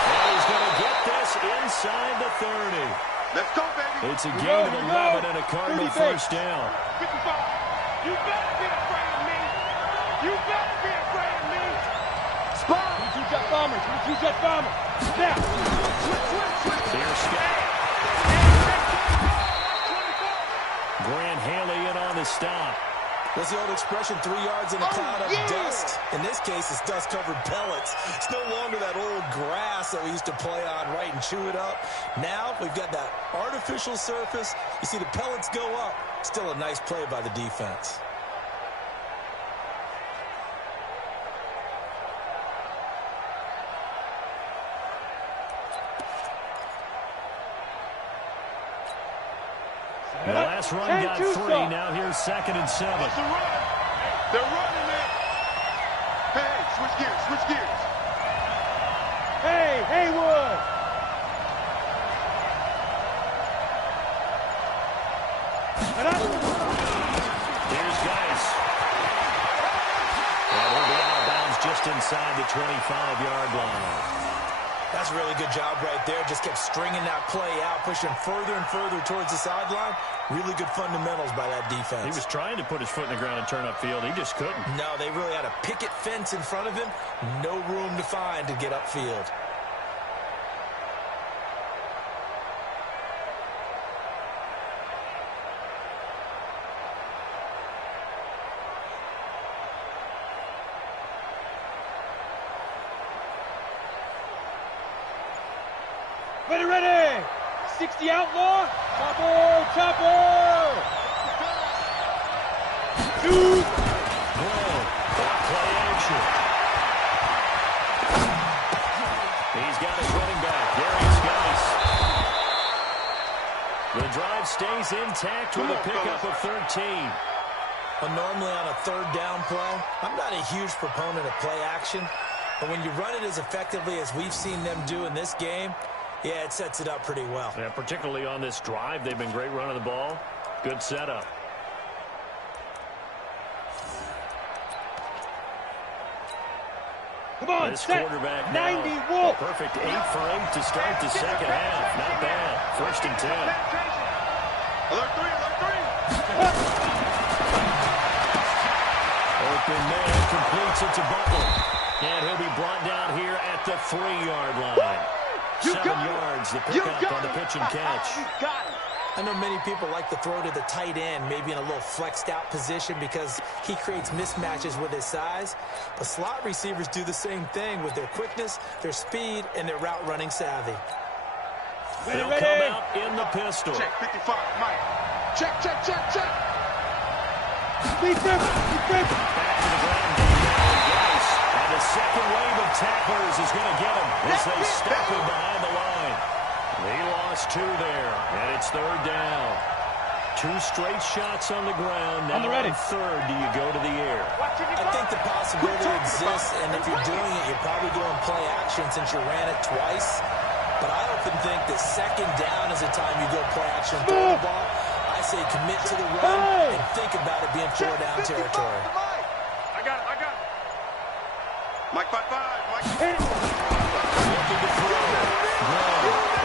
And he's going to get this inside the 30. Let's go, baby. It's a gain of 11 and a Cardinal first down. 55. You better be afraid of me. You better be afraid of me. Spot. 2-jet bomber. 2-jet bomber. Snap. Switch. Here's Scott. Grant Haley in on the stop. What's the old expression, 3 yards in a cloud of dust? In this case, it's dust-covered pellets. It's no longer that old grass that we used to play on, right, and chew it up. Now we've got that artificial surface. You see the pellets go up. Still a nice play by the defense. The last run got 3. Now here's 2nd and 7. They're running it. Hey, switch gears. Hey, Haywood. Here's Geis. And he'll be out of bounds just inside the 25-yard line. That's a really good job right there. Just kept stringing that play out, pushing further and further towards the sideline. Really good fundamentals by that defense. He was trying to put his foot in the ground and turn upfield. He just couldn't. No, they really had a picket fence in front of him. No room to find to get upfield. Ready. 60 outlaw. Chopper. Shoot. Play action. He's got his running back, Darius Geis. The drive stays intact with a pickup of 13. Well, normally on a 3rd down play, I'm not a huge proponent of play action, but when you run it as effectively as we've seen them do in this game, yeah, it sets it up pretty well. Yeah, particularly on this drive, they've been great running the ball. Good setup. Come on, this set. quarterback 90 now, Wolf. a perfect 8 for 8 to start the second half. Not bad. 1st and 10. Alert 3. Open man completes it to Butler. And he'll be brought down here at the 3-yard line. 7 yards, the pickup on the pitch and catch. I know many people like to throw to the tight end, maybe in a little flexed out position because he creates mismatches with his size. But slot receivers do the same thing with their quickness, their speed, and their route running savvy. They'll come out in the pistol. Check 55, Mike. Check. Beat them. Back to the ground. And the second wave of tacklers is going to get him as they stop him behind the line. They lost 2 there, and it's 3rd down. 2 straight shots on the ground. Now on 3rd, do you go to the air? I think the possibility exists, and if you're doing it, you're probably going play action since you ran it twice. But I often think that 2nd down is the time you go play action and throw the ball. I say commit to the run and think about it being 4 down territory. I got it. Mike 5-5. Mike. Looking to throw.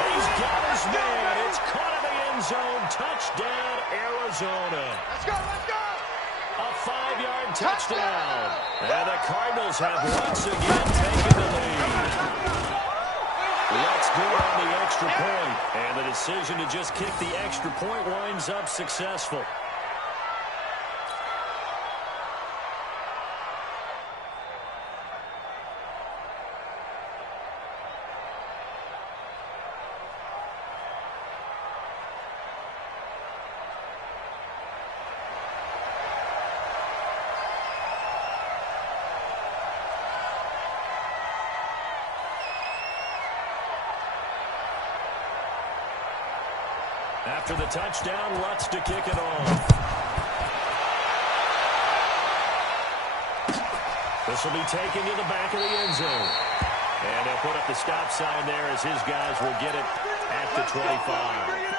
He's got his man. It's caught in the end zone. Touchdown, Arizona. Let's go. A 5-yard touchdown. And the Cardinals have once again taken the lead. Let's go on the extra point. And the decision to just kick the extra point winds up successful. After the touchdown, Lutz to kick it off. This will be taken to the back of the end zone. And they'll put up the stop sign there as his guys will get it at the 25.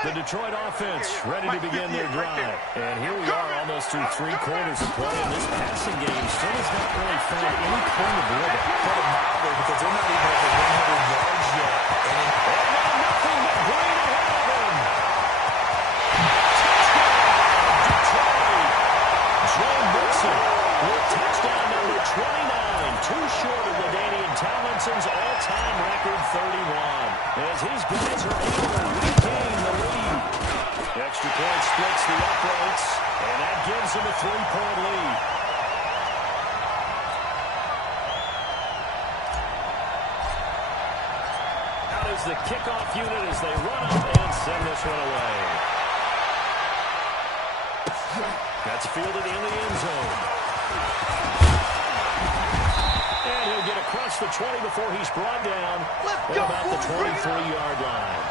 The Detroit offense ready to begin their drive. And here we are almost through 3 quarters of play. And this passing game still has not really found any point of rhythm. Put it mildly because they're not even over 100 yards yet. And now nothing but green ahead of him. Touchdown, Detroit. Joe Mixon with touchdown number 29. Too short of LaDainian Tomlinson's all-time record 31. As his guys are able to regain the lead. Extra point splits the uprights, and that gives them a 3-point lead. Out is the kickoff unit as they run up and send this one away. That's fielded in the end zone. And he'll get across the 20 before he's brought down at about the 23-yard line.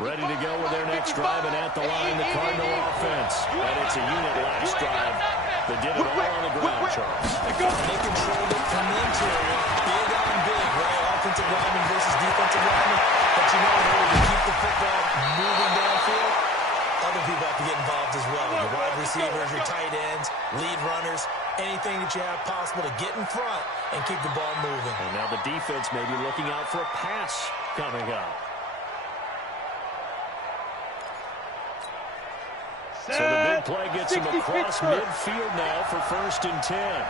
Ready to go with their next drive, and at the line, the Cardinal offense. And it's a unit last drive that did it all on the ground, Charles. They controlled it from the interior. Big on big, right? Offensive lineman versus defensive lineman. But you know, in order to keep the football moving downfield, other people have to get involved as well. Your wide receivers, your tight ends, lead runners, anything that you have possible to get in front and keep the ball moving. And now the defense may be looking out for a pass coming up. So the big play gets him across midfield now for 1st and 10.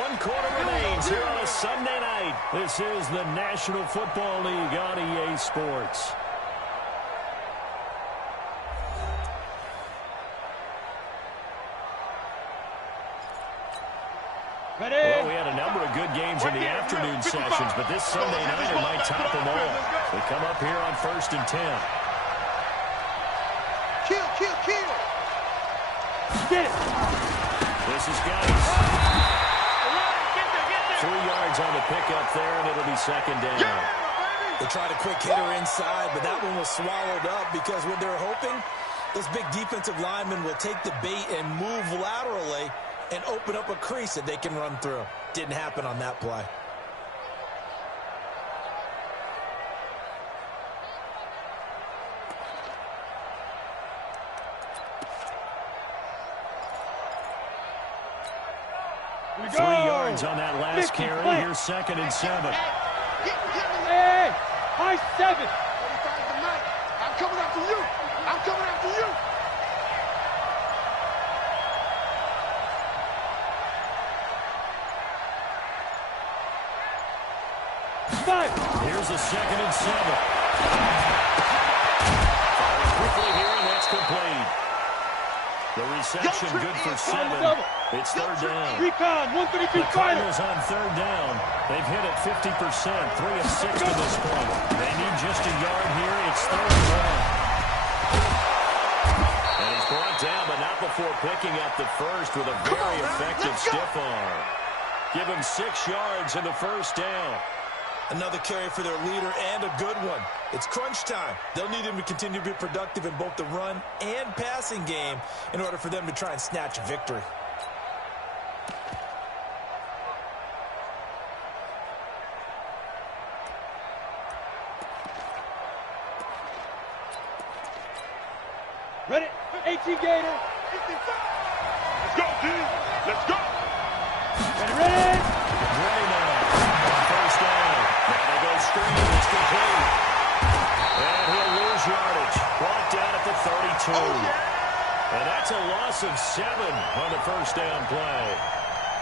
One quarter remains here on a Sunday night. This is the National Football League on EA Sports. Well, we had a number of good games in the afternoon sessions, but this Sunday nighter might top them all. We come up here on 1st and 10. Kill. Get it. This is Guys. 3 yards on the pickup there, and it'll be 2nd down. They tried a quick hitter inside, but that one was swallowed up because what they're hoping, those big defensive linemen will take the bait and move laterally and open up a crease that they can run through. Didn't happen on that play. Go. 3 yards on that last carry. Here's 2nd and 7. Hey, high 7. 35 the mic. I'm coming after you. I'm coming after you. Here's a 2nd and 7. Firing quickly here, and that's complete. The reception good for 7. It's 3rd down. Recon, 132 The Cardinals on 3rd down. They've hit it 50%, 3 of 6 to this point. They need just a yard here. It's 3rd and 1. And he's brought down, but not before picking up the first with a very effective stiff arm. Give him 6 yards in the 1st down. Another carry for their leader and a good one. It's crunch time. They'll need him to continue to be productive in both the run and passing game in order for them to try and snatch a victory. Ready? 18 Gator. 55. Let's go, D. Let's go. Ready? Ready now. On 1st down. Now they go screen. It's complete. And he'll lose yardage. Brought down at the 32. And that's a loss of 7 on the 1st down play.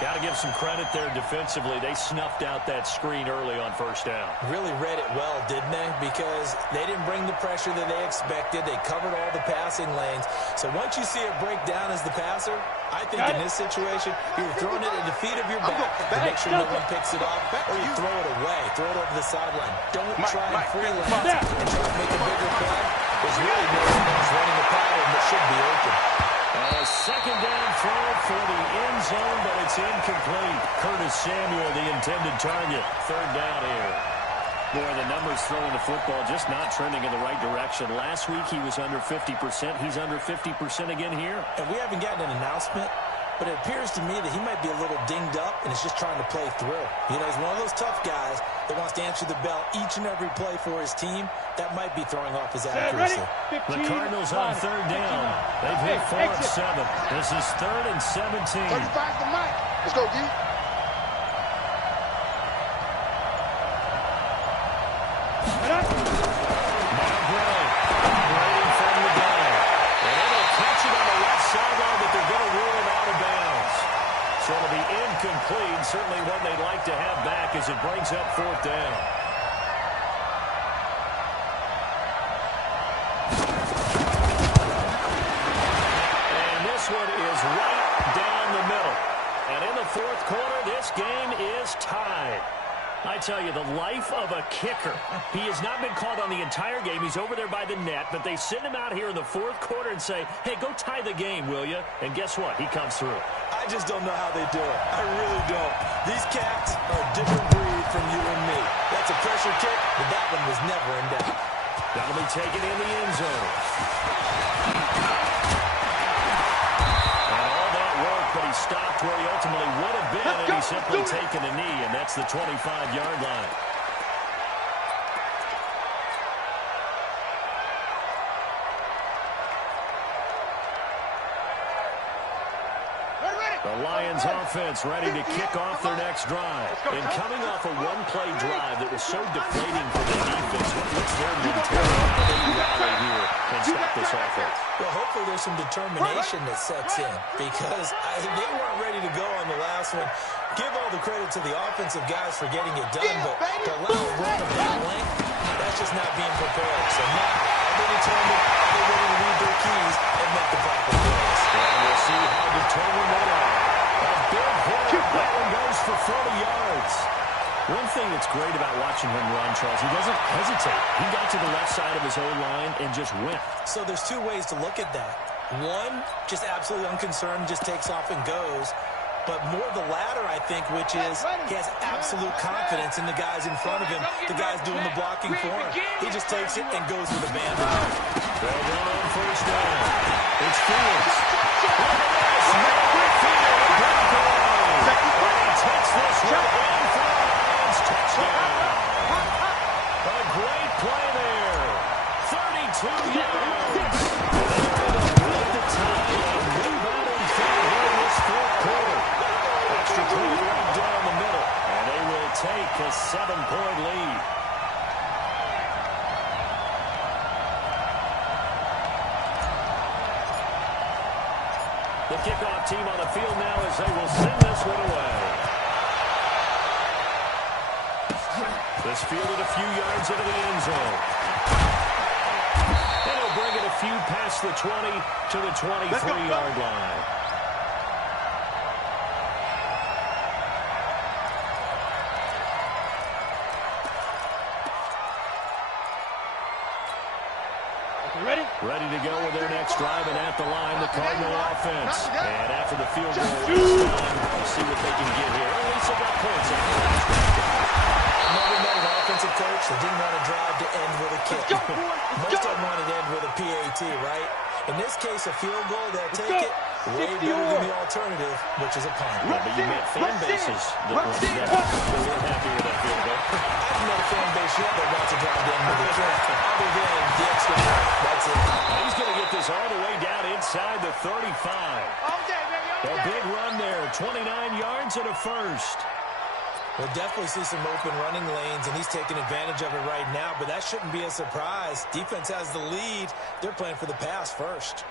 Got to give some credit there defensively. They snuffed out that screen early on first down. Really read it well, didn't they? Because they didn't bring the pressure that they expected. They covered all the passing lanes. So once you see it break down as the passer, I think in this situation, you're throwing it at the feet of your back to make sure no one picks it off, or you throw it away, throw it over the sideline. Don't try and freelance and try to make a bigger play. There's really no one else running the pattern that should be open. A second down throw for the end zone, but it's incomplete. Curtis Samuel, the intended target. Third down here. Boy, the numbers throwing the football just not trending in the right direction. Last week he was under 50%. He's under 50% again here. And we haven't gotten an announcement, but it appears to me that he might be a little dinged up and is just trying to play through. You know, he's one of those tough guys that wants to answer the bell each and every play for his team. That might be throwing off his accuracy. The Cardinals on third down. They've hit 4 of 7. This is 3rd and 17. 35's the mic. Let's go, D. Operating from the gun. And able to catch it on the left sideline, but they're going to rule him out of bounds. So it'll be incomplete. Certainly one they'd like to have back as it brings up 4th down. And this one is right down the middle. And in the 4th quarter, this game is tied. I tell you, the life of a kicker. He has not been called on the entire game. He's over there by the net, but they send him out here in the 4th quarter and say, hey, go tie the game, will you? And guess what? He comes through. I just don't know how they do it. I really don't. These cats are a different breed from you and me. That's a pressure kick, but that one was never in doubt. That'll be taken in the end zone. And all that work, but he stopped where he ultimately would have been, and he's simply taken a knee, and that's the 25-yard line. The Lions offense ready to kick off their next drive. And coming off a one-play drive that was so deflating for the defense, what's their mentality here and stop this offense? Well, hopefully there's some determination that sets in because they weren't ready to go on the last one. Give all the credit to the offensive guys for getting it done, but to allow a run of that length, that's just not being prepared. So now, are they determined? Are they ready to read their keys and make the proper plays? And we'll see how determined they are. A big hit. That one goes for 40 yards. One thing that's great about watching him run, Charles, he doesn't hesitate. He got to the left side of his own line and just went. So there's two ways to look at that. One, just absolutely unconcerned, just takes off and goes. But more the latter, I think, which is he has absolute confidence in the guys in front of him, the guys doing the blocking for him. He just takes it and goes with abandon. They'll run on first down. It's Fields. Takes this one in for a Lions touchdown. A great play there. 32 yards. At the time, and rebounding through here in this 4th quarter. Extra point right down the middle. And they will take a 7-point lead. The kickoff team on the field now as they will send this one away. This fielded a few yards into the end zone. And he'll bring it a few past the 20 to the 23-yard line. Ready to go with their next drive, and at the line, the Cardinal offense. And after the field goal is done, we'll see what they can get here. At least they got points. Never met an offensive coach that didn't want a drive to end with a kick. Most of them wanted to end with a PAT, right? In this case, a field goal, they'll take it. Way better than the alternative, which is a punt. Yeah, but you met fan bases that were happy with that field goal. I haven't met a fan base yet that wants to drive to end with a kick, other than the extra point. That's it. He's going to get this all the way down inside the 35. A big run there, 29 yards and a first. We'll definitely see some open running lanes, and he's taking advantage of it right now, but that shouldn't be a surprise. Defense has the lead. They're playing for the pass first.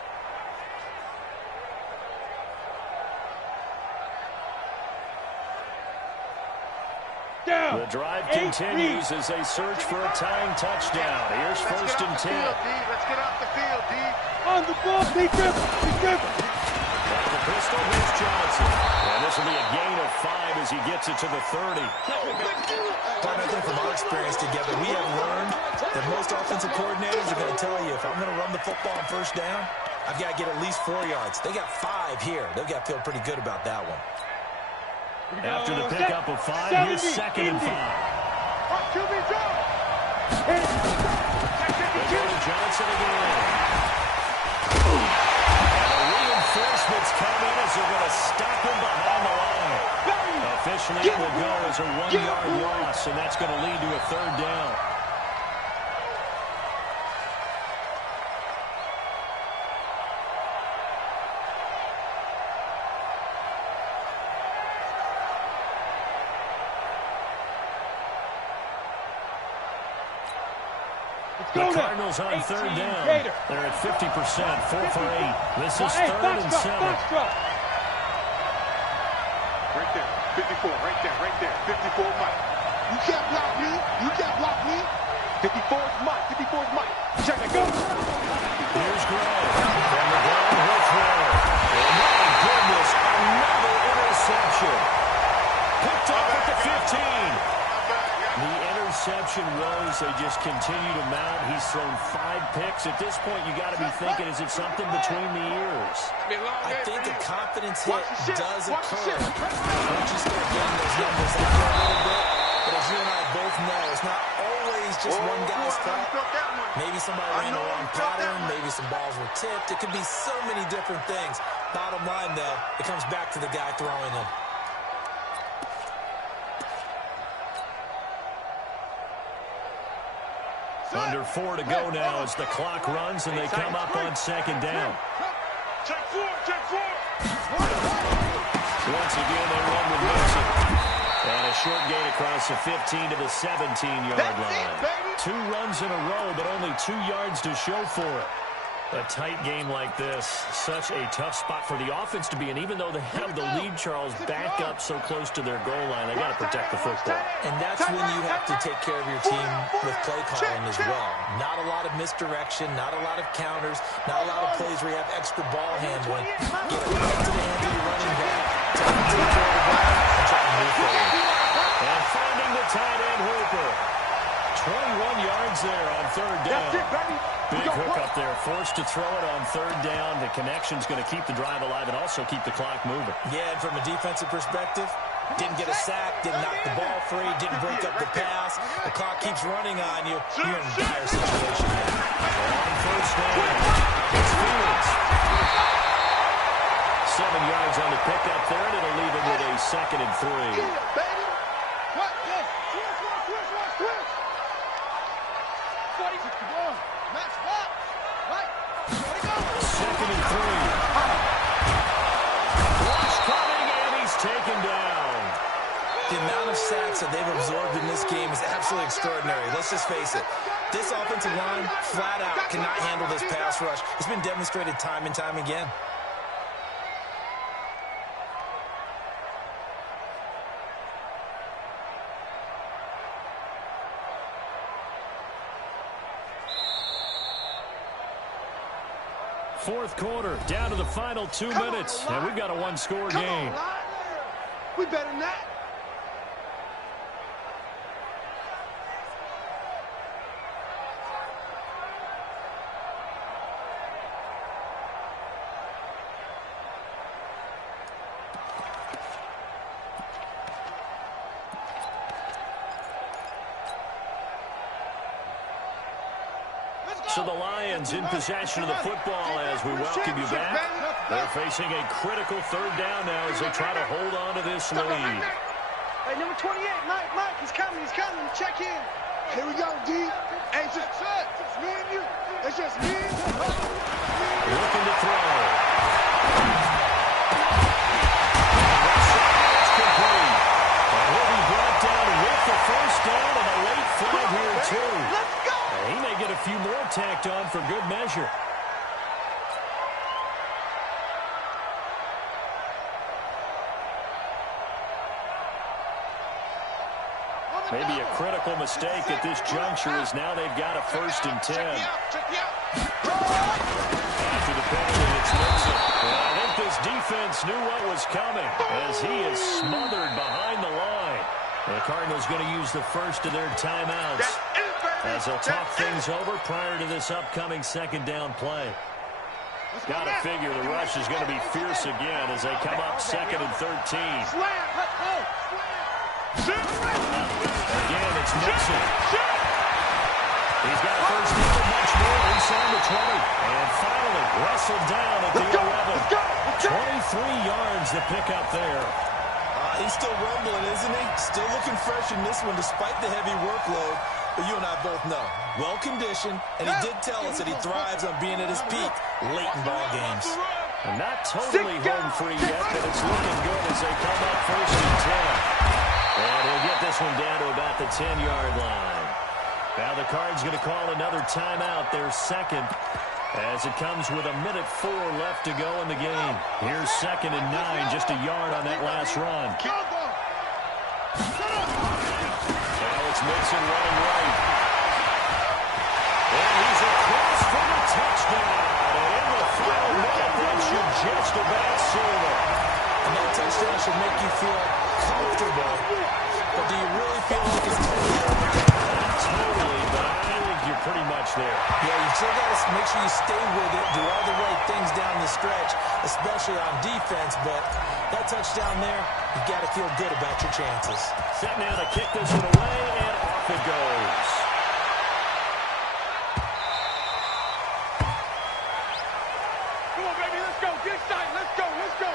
The drive continues as they search for a tying touchdown. Here's first and 10. Let's get off the field, D. On the ball, be dribble, be dribble. At the pistol, here's Johnson. And this will be a gain of 5 as he gets it to the 30. But I think from our experience together, we have learned that most offensive coordinators are going to tell you, if I'm going to run the football on first down, I've got to get at least 4 yards. They got 5 here. They've got to feel pretty good about that one. After the pickup of 5, here's second and 5. They go to Johnson again. And the reinforcements come in as they're going to stop him behind the line. Officially, it will go as a 1-yard loss, and that's going to lead to a third down. The Cardinals on third down. They're at 50%, 4 for 8. This is third and 7. Right there, 54, right there, 54 Mike. You can't block me, you can't block me. 54 is Mike, 54 is Mike. Check it, go. Here's Gray. From the ground, he'll throw. Oh, my goodness, another interception. Picked up at the 15. The interception rose. They just continue to mount. He's thrown 5 picks. At this point, you got to be thinking, is it something between the ears? I think a confidence hit does occur once you start getting those numbers out there a little bit. But as you and I both know, it's not always just one guy's fault. Maybe somebody ran a wrong pattern. Maybe some balls were tipped. It could be so many different things. Bottom line, though, it comes back to the guy throwing them. Under 4 to go now as the clock runs and they come up on second down. Check 4, check 4. Once again, they run with Mixon. And a short gain across the 15 to the 17-yard line. 2 runs in a row, but only 2 yards to show for it. A tight game like this, such a tough spot for the offense to be in. Even though they have the lead, Charles, back up so close to their goal line, they got to protect the football. And that's when you have to take care of your team with play calling as well. Not a lot of misdirection, not a lot of counters, not a lot of plays where you have extra ball handling. Get it right to the hand of your running back, try to take care of the ball, and try to move forward. And finding the tight end Hooper. 21 yards there on third down. Big hook up there, forced to throw it on third down. The connection's going to keep the drive alive and also keep the clock moving. Yeah, and from a defensive perspective, didn't get a sack, didn't knock the ball free, didn't break up the pass. The clock keeps running on you. You're in a dire situation. On first down, it's Fields. 7 yards on the pickup there, and it'll leave him with a second and 3. Second and 3. Blitz coming, and he's taken down. The amount of sacks that they've absorbed in this game is absolutely extraordinary. Let's just face it. This offensive line, flat out, cannot handle this pass rush. It's been demonstrated time and time again. Fourth quarter, down to the final 2 minutes, and we've got a one-score game. We better than that. So the Lions in possession of the football as we welcome you back. They're facing a critical third down now as they try to hold on to this lead. Hey, number 28, Mike, he's coming. Check in. Here we go, D. Hey, just me and you. It's just me and you. Looking to throw. It's complete. And he'll be brought down with the first down and a late flag here, too. Let's go. He may get a few more tacked on for good measure. Maybe a critical mistake at this juncture is now they've got a 1st and 10. After the penalty, it's Mixon. And I think this defense knew what was coming as he is smothered behind the line. The Cardinals going to use the first of their timeouts as they'll talk things over prior to this upcoming 2nd down play. Got to figure the rush is going to be fierce again as they come up 2nd and 13. Again, it's Mixon. He's got a 1st down and much more inside the 20. And finally wrestled down at the 11. 23 yards to pick up there. He's still rumbling, isn't he? Still looking fresh in this one despite the heavy workload. But you and I both know, well-conditioned, and he did tell us that he thrives on being at his peak late in ball games. And not totally home free yet, but it's looking good as they come up 1st and 10. And he'll get this one down to about the 10-yard line. Now the Cards going to call another timeout, their 2nd, as it comes with 1:04 left to go in the game. Here's 2nd and 9, just a yard on that last run. Now it's Mixon running right. And he's across for the touchdown. And in the final minute, that should just about seal it. And that touchdown should make you feel comfortable. But do you really feel like it's totally? Totally, but I think you're pretty much there. Yeah, you still got to make sure you stay with it, do all the right things down the stretch, especially on defense. But that touchdown there, you got to feel good about your chances. Set now to kick this one away, and off it goes. Come on, baby, let's go. Get excited. Let's go. Let's go.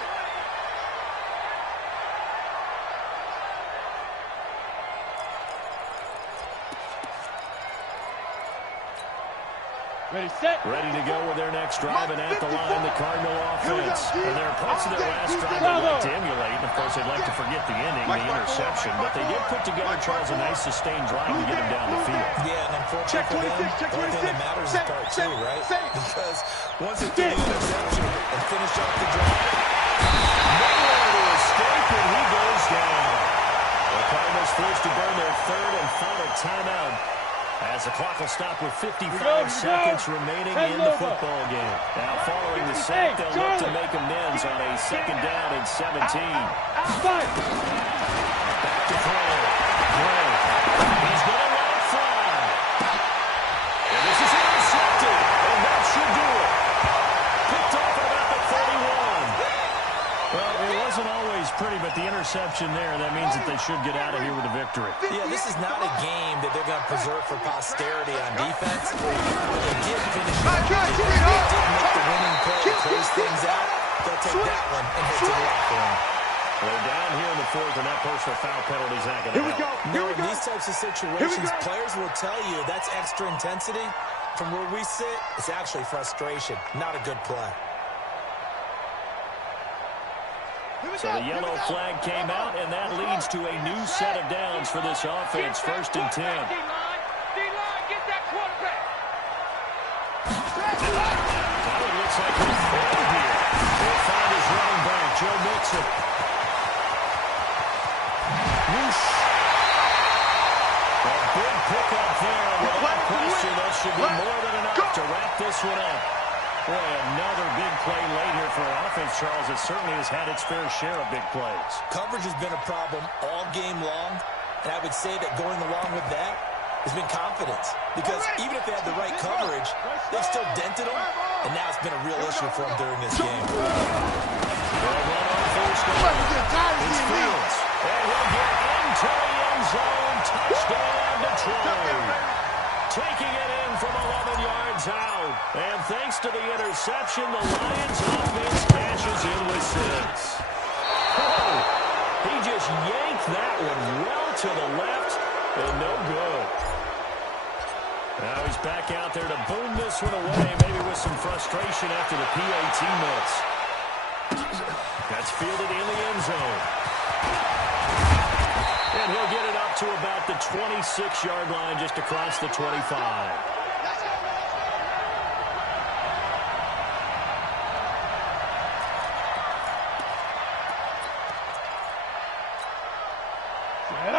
Ready, set. Ready to go with their next drive, and at the line, the Cardinal offense. And there are parts of their last drive they'd like to emulate. And, of course, they'd like to forget the ending, the interception. But they did put together, Charles, a nice sustained drive to get him down the field. Yeah, and unfortunately for them, the only thing that matters is part 2, right? Because once they do the interception and finish off the drive, nowhere to escape, and he goes down. The Cardinals forced to burn their 3rd and final timeout, as the clock will stop with 55 seconds remaining in the football game. Now, following the sack, they'll look to make amends on a 2nd down and 17. Back to throw. Gray. He's going to let it fly. And this is intercepted, and that should do it. Picked off at about the 31. Well, it wasn't always pretty, but the interception there, that means that they should get out of here with a victory. yeah, this is not a game that they're going to preserve for posterity on defense. But they did finish it. They did make the winning play to close things out. They'll take that one and head to the locker room. They're down here in the 4th, and that personal foul penalty is not going to help. No, in these types of situations, players will tell you that's extra intensity. From where we sit, it's actually frustration, not a good play. So the yellow flag came out, and that leads to a new set of downs for this offense. 1st and 10. D-line, get that quarterback. Now it looks like he's thrown here. He'll find his running back, Joe Mixon. Whoosh. A big pickup there. Without question, that should be more than enough to wrap this one up. Boy, another big play late here for an offense, Charles, that certainly has had its fair share of big plays. Coverage has been a problem all game long, and I would say that going along with that has been confidence. Because even if they had the right coverage, they've still dented them, and now it's been a real issue for them during this game. Well, run on 1st down. It's Fields. And he'll get into the end zone. Touchdown, Detroit. Taking it in from 11 yards out. And thanks to the interception, the Lions offense cashes in with 6. Oh, he just yanked that one well to the left, and no good. Now he's back out there to boom this one away, maybe with some frustration after the PAT miss. That's fielded in the end zone. And he'll get it up to about the 26-yard line, just across the 25.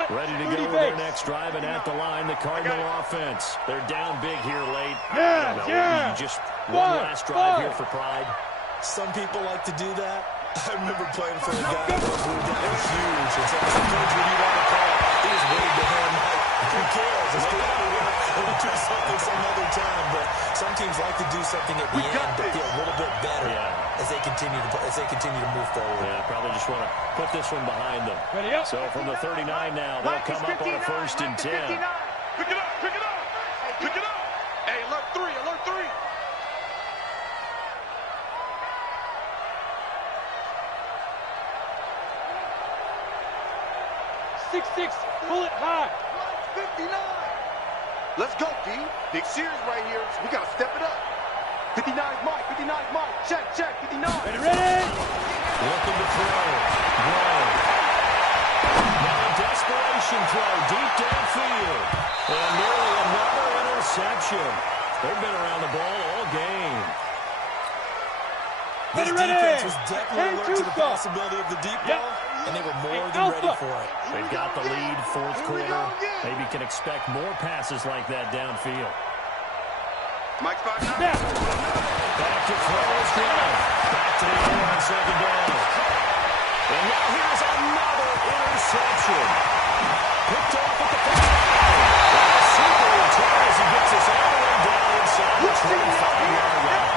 Ready to go with their next drive, and at the line, the Cardinal offense. They're down big here late. Just one last drive here for pride. Some people like to do that. I remember playing for a guy who was huge. And so I said, Coach, what do you want to call? He was waving to him like, who cares? Let's get out of here. We'll do something some other time. But some teams like to do something at the end to feel a little bit better as they continue to move forward. Yeah, probably just want to put this one behind them. So from the 39 now, they'll come up on a 1st and 10. Pick it up, pick it up, pick it up. Hey, alert 3, alert 3. 6'6", pull it high. 59. Let's go, D. Big series right here. So we got to step it up. 59's Mike. 59's Mike. Check, check. 59. Ready? Looking to throw. Now a desperation throw deep downfield. And nearly another interception. They've been around the ball all game. This defense was definitely alert to the possibility of the deep ball, and they were more than ready for it. They've got the lead, 4th quarter. Maybe can expect more passes like that downfield. Mike's 5'9". Back to throw as well. Back to the air on 2nd down. And now here's another interception. Picked off at the 5. And a super return as he gets us all the way down inside the 25-yard line.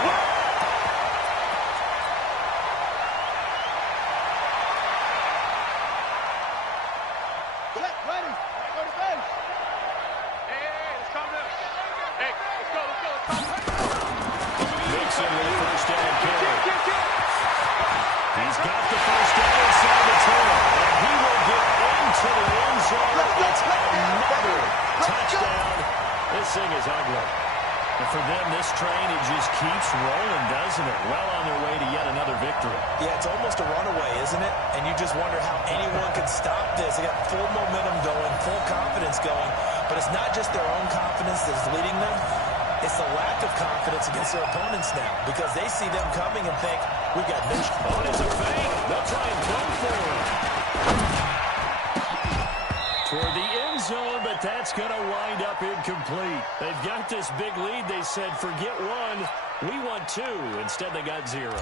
This thing is ugly. And for them, this train, it just keeps rolling, doesn't it? Well on their way to yet another victory. Yeah, it's almost a runaway, isn't it? And you just wonder how anyone can stop this. They got full momentum going, full confidence going. But it's not just their own confidence that's leading them. It's the lack of confidence against their opponents now, because they see them coming and think, we've got no shot. Oh, it's a fake. They'll try and throw for it. Toward the end zone, but that's going to wind up incomplete. They've got this big lead. They said, forget one, we want 2. Instead, they got 0.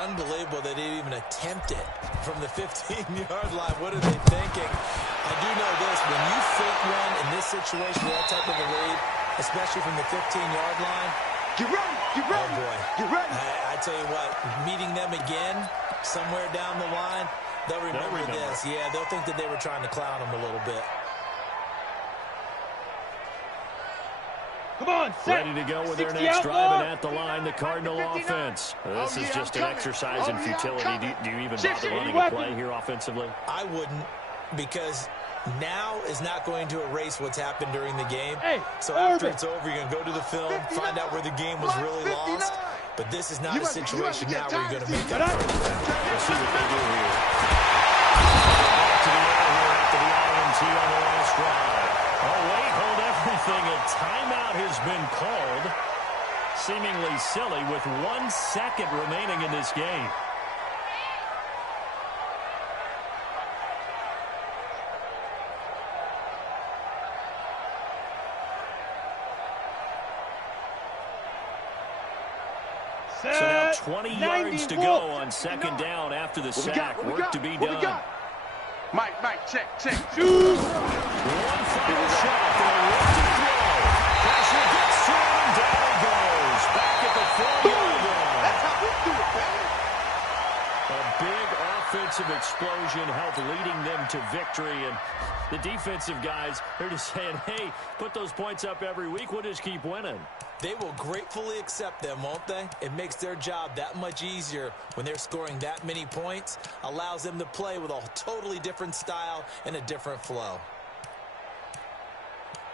Unbelievable they didn't even attempt it from the 15-yard line. What are they thinking? I do know this. When you fake one in this situation with that type of a lead, especially from the 15-yard line, get ready, get ready, oh boy. Get ready. I tell you what, meeting them again somewhere down the line, they'll remember this. Yeah, they'll think that they were trying to clown them a little bit. Come on, set. Ready to go with their next drive, and at the line, the Cardinal offense. This is just an exercise in futility. Do you even bother running a play here offensively? I wouldn't, because now is not going to erase what's happened during the game. So after it's over, you're going to go to the film, find out where the game was really lost. But this is not a situation now where you're going to make up for it. We'll see what they do here. Back to the air here after the INT on the last drive. Oh, wait, hold everything. A timeout has been called. Seemingly silly with 1 second remaining in this game. So now 20 yards to go on 2nd down after the sack. Work to be done. Mike, check. One final shot. They'll look to throw. Pressure gets to him, and down he goes. Back at the 4-yard line. That's how we do it, baby. A big offensive explosion helped leading them to victory. And the defensive guys, they're just saying, hey, put those points up every week. We'll just keep winning. They will gratefully accept them, won't they? It makes their job that much easier when they're scoring that many points. Allows them to play with a totally different style and a different flow.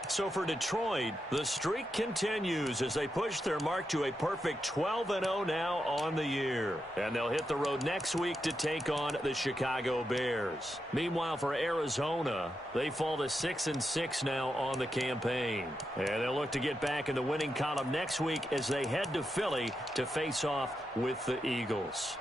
So for Detroit, the streak continues as they push their mark to a perfect 12-0 now on the year. And they'll hit the road next week to take on the Chicago Bears. Meanwhile, for Arizona, they fall to 6-6 now on the campaign. And they'll look to get back in the winning column next week as they head to Philly to face off with the Eagles.